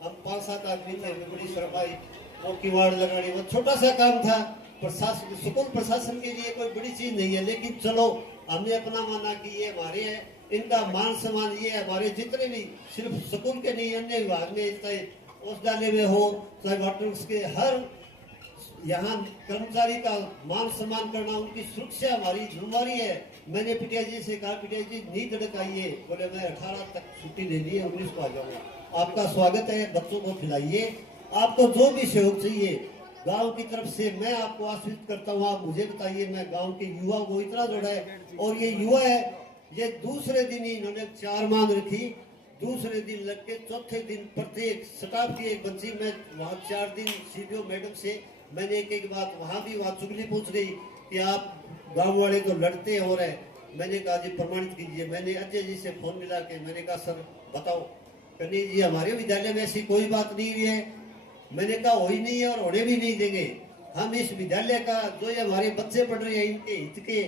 हम 5-7 आदमी थे, बड़ी सफाई वो किवाड़ लगानी, वो छोटा सा काम था। प्रशासन, स्कूल प्रशासन के लिए कोई बड़ी चीज नहीं है, लेकिन चलो हमने अपना माना कि ये हमारे है, इनका मान सम्मान ये है। हमारे जितने भी सिर्फ स्कूल के नहीं, अन्य विभाग में, चाहे औषधालय में हो, चाहे वाटर के हर यहाँ कर्मचारी का मान सम्मान करना, उनकी सुरक्षा हमारी जिम्मेदारी है। मैंने पिटिया जी से कहा, पिटिया जी नींद ढकाइए, बोले मैं 18 तक छुट्टी ले ली है, 19 को आ जाऊंगा। आपका स्वागत है, बच्चों को खिलाइए, आपको जो भी सहयोग चाहिए गांव की तरफ से मैं आपको आश्वस्त करता हूँ। आप मुझे बताइए, मैं गांव के युवा को इतना जोड़ा है, और ये युवा है, ये दूसरे दिन ही इन्होंने 4 मांग रखी, दूसरे दिन लग के चौथे दिन प्रत्येक स्टाफ की एक बच्ची, मैं वहाँ 4 दिन सीडीओ मैडम से मैंने एक बात वहाँ भी वहाँ चुगली पूछ गई कि आप गांव वाले तो लड़ते हो रहे। मैंने कहा जी प्रमाणित कीजिए। मैंने अजय जी से फोन मिला के मैंने कहा सर बताओ, कहने जी हमारे विद्यालय में ऐसी कोई बात नहीं हुई है। मैंने कहा हो ही नहीं है और होने भी नहीं देंगे। हम इस विद्यालय का जो ये हमारे बच्चे पढ़ रहे हैं, इनके हित के,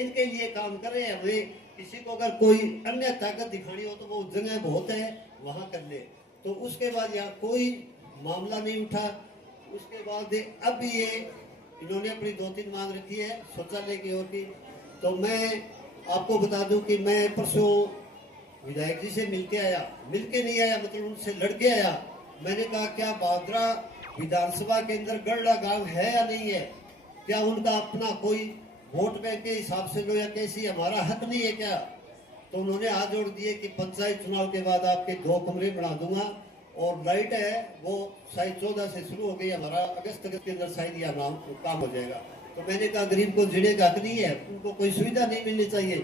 इनके लिए काम कर रहे हैं। हमें किसी को अगर कोई अन्य ताकत दिखानी हो तो वो जगह बहुत है, वहां कर ले। तो उसके बाद यहाँ कोई मामला नहीं उठा। उसके बाद अब ये इन्होंने अपनी 2-3 मांग रखी है शौचालय की ओर की। तो मैं आपको बता दूं कि मैं परसों विधायक जी से मिलके नहीं आया, मतलब उनसे लड़के आया। मैंने कहा क्या बादरा विधानसभा के अंदर गढ़ला गांव है या नहीं है, क्या उनका अपना कोई वोट बैंक के हिसाब से लो या कैसी, हमारा हक नहीं है क्या? तो उन्होंने हाथ जोड़ दिए कि पंचायत चुनाव के बाद आपके 2 कमरे बना दूंगा, और लाइट है वो शायद 14 से शुरू हो गई, हमारा अगस्त के अंदर शायद यह काम हो जाएगा। तो मैंने कहा गरीब को जीने का हक नहीं है, उनको कोई सुविधा नहीं मिलनी चाहिए।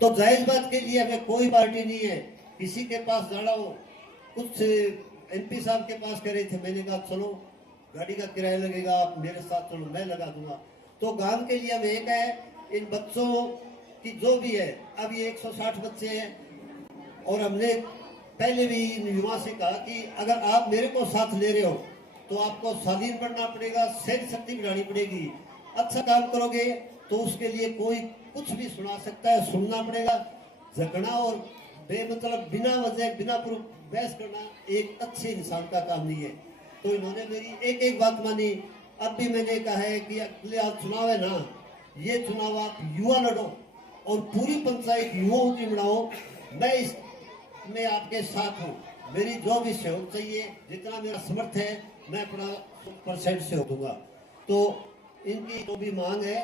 तो जायज बात के लिए हमें कोई पार्टी नहीं है, किसी के पास जाना हो। कुछ MP साहब के पास कह रहे थे, मैंने कहा चलो गाड़ी का किराया लगेगा, आप मेरे साथ चलो, मैं लगा दूंगा। तो गांव के लिए हम एक है, इन बच्चों की जो भी है, अब ये 160 बच्चे हैं, और हमने पहले भी इन युवा से कहा कि अगर आप मेरे को साथ ले रहे हो तो आपको स्वाधीन बनना पड़ेगा, सहन शक्ति बढ़ानी पड़ेगी। अच्छा काम करोगे तो उसके लिए कोई कुछ भी सुना सकता है, सुनना पड़ेगा। झगड़ा और बेमतलब बिना वजह बिना प्रूफ बहस करना एक अच्छे इंसान का काम नहीं है। तो इन्होंने मेरी एक बात मानी। अब भी मैंने कहा है कि अगले आप चुनाव है ना, ये चुनाव आप युवा लड़ो और पूरी पंचायत युवाओं की बनाओ। मैं इस में आपके साथ हूँ, मेरी जो भी सहयोग चाहिए, जितना मेरा समर्थ है, मैं अपना 100% सहयोग दूंगा। तो इनकी जो भी मांग है,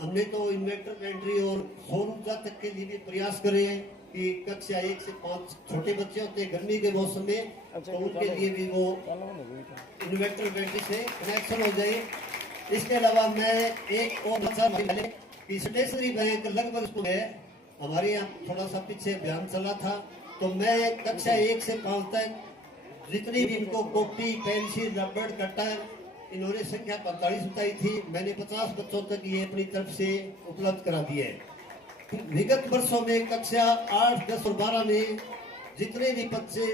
हमने तो इन्वर्टर बैटरी और सौर ऊर्जा तक के लिए भी प्रयास करे हैं कि कक्षा 1 से 5 छोटे बच्चे होते हैं गर्मी के मौसम में, तो उनके लिए भी वो इन्वर्टर बैटरी से कनेक्शन हो जाए। इसके अलावा मैं एक और बच्चा कि स्टेशनरी बैंक लगभग उसमें है, हमारे यहाँ थोड़ा सा पीछे अभियान चला था। तो मैं कक्षा 1 से 5 तक जितनी भी इनको कॉपी, पेंसिल, रबड़, कटर, इन्होंने संख्या 45 बताई थी, मैंने 50 बच्चों तक ये अपनी तरफ से उपलब्ध करा दिए है। विगत वर्षों में कक्षा 8, 10 और 12 में जितने भी बच्चे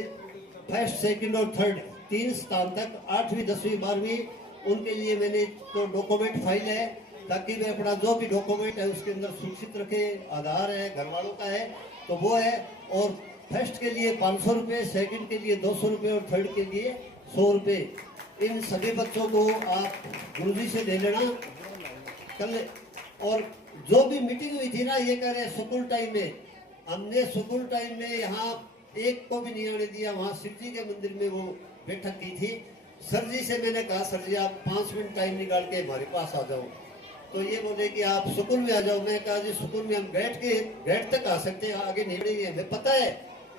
फर्स्ट, सेकंड और थर्ड 3 स्थान तक 8वीं, 10वीं, 12वीं, उनके लिए मैंने तो डॉक्यूमेंट फाइल है, ताकि वे अपना जो भी डॉक्यूमेंट है उसके अंदर सुरक्षित रखे। आधार है, घर वालों का है तो वो है। और फर्स्ट के लिए 500 रुपये, सेकंड के लिए 200 रुपये और थर्ड के लिए 100 रुपये। इन सभी बच्चों को आप गुरुजी से ले लेना कल। और जो भी मीटिंग हुई थी ना, ये कह रहे हैं स्कूल टाइम में, हमने स्कूल टाइम में यहाँ एक को भी नहीं आने दिया। वहाँ शिव जी के मंदिर में वो बैठक की थी। सर जी से मैंने कहा सर जी आप 5 मिनट टाइम निकाल के हमारे पास आ जाओ। तो ये बोले कि आप स्कूल में आ जाओ। मैं कहा जी स्कूल में हम बैठ तक आ सकते हैं, आगे नहीं बढ़ेंगे। हमें पता है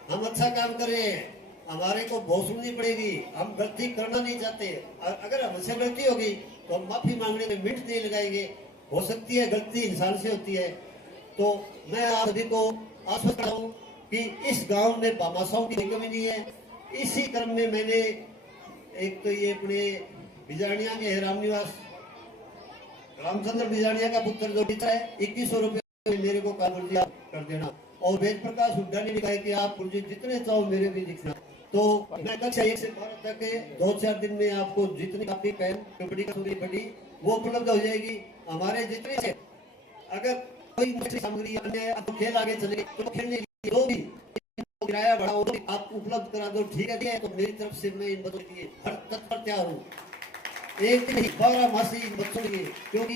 हम अच्छा काम कर रहे हैं, हमारे को बहुत सुननी पड़ेगी, हम गलती करना नहीं चाहते। अगर हमसे गलती होगी तो हम माफी मांगने में मिनट नहीं लगाएंगे। हो सकती है गलती इंसान से होती है। तो मैं आप सभी को आश्वस्त करता हूँ कि इस गांव में भामाशाहों की कमी नहीं है। इसी क्रम में मैंने एक तो ये अपने बिजानिया के राम निवास रामचंद्र बिजानिया का पुत्र जो पिता है 2100 रुपये मेरे को कहा गुरुजी आप कर देना, और वेद प्रकाश हुड्डा ने भी कहा कि आप गुरुजी जितने चाहो मेरे भी लिखना। तो मैं कक्षा 1 से 12 तक 2-4 दिन में आपको जितनी कापी पेन कबड्डी का पड़ी वो उपलब्ध हो जाएगी। हमारे जितने से अगर कोई मुख्य सामग्री अन्य खेल आगे चले तो खेलने के लिए जो भी किराया बढ़ा वो आप उपलब्ध करा दो, ठीक है? तो मेरी तरफ से मैं इन बच्चों के लिए हर तत्पर तैयार हूँ। एक दिन 12 मासी इन बच्चों के लिए, क्योंकि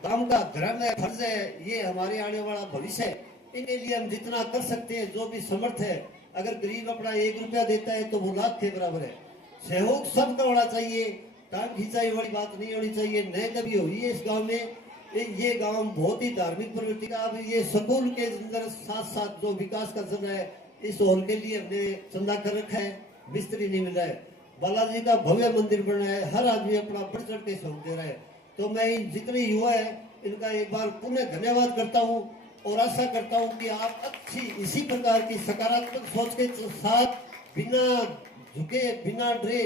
गांव का धर्म है, फर्ज है, ये हमारे आने वाला भविष्य है। इनके लिए हम जितना कर सकते हैं, जो भी समर्थ है, अगर गरीब अपना 1 रुपया देता है तो वो लाख के बराबर है। सहयोग सबका होना चाहिए, टांग खिंचाई वाली बात नहीं होनी चाहिए। न कभी हुई है इस गांव में। ये गांव बहुत ही धार्मिक प्रवृत्ति का, अब ये स्कूल के अंदर साथ साथ जो विकास का चल रहा है, इस हॉल के लिए हमने चंदा कर रखा है, मिस्त्री नहीं मिल रहा है। बालाजी का भव्य मंदिर बना है, हर आदमी अपना बढ़ चढ़ के सहयोग दे रहा है। तो मैं इन जितने युवा है इनका एक बार पुनः धन्यवाद करता हूँ और आशा करता हूँ कि आप अच्छी इसी प्रकार की सकारात्मक सोच के साथ बिना झुके बिना डरे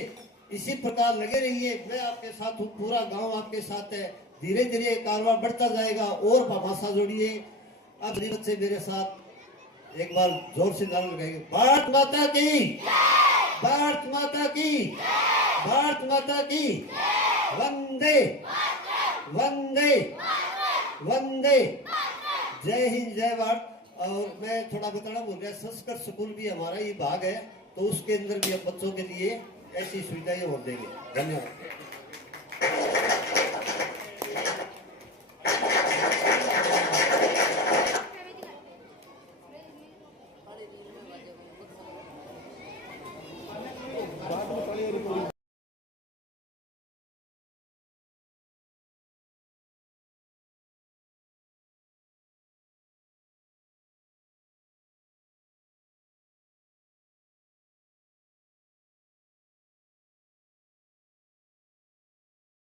इसी प्रकार लगे रहिए। मैं आपके साथ हूँ, पूरा गांव आपके साथ है। धीरे धीरे कारवां बढ़ता जाएगा और भाषा जोड़िए। अब बच्चे मेरे साथ एक बार जोर से नारा लगाएंगे, भारत माता की, भारत माता की, भारत माता की, वंदे वंदे वंदे, जय हिंद जय भारत। और मैं थोड़ा बताना भूल गया, संस्कृत स्कूल भी हमारा ही भाग है, तो उसके अंदर भी हम बच्चों के लिए ऐसी सुविधाएं और देंगे। धन्यवाद।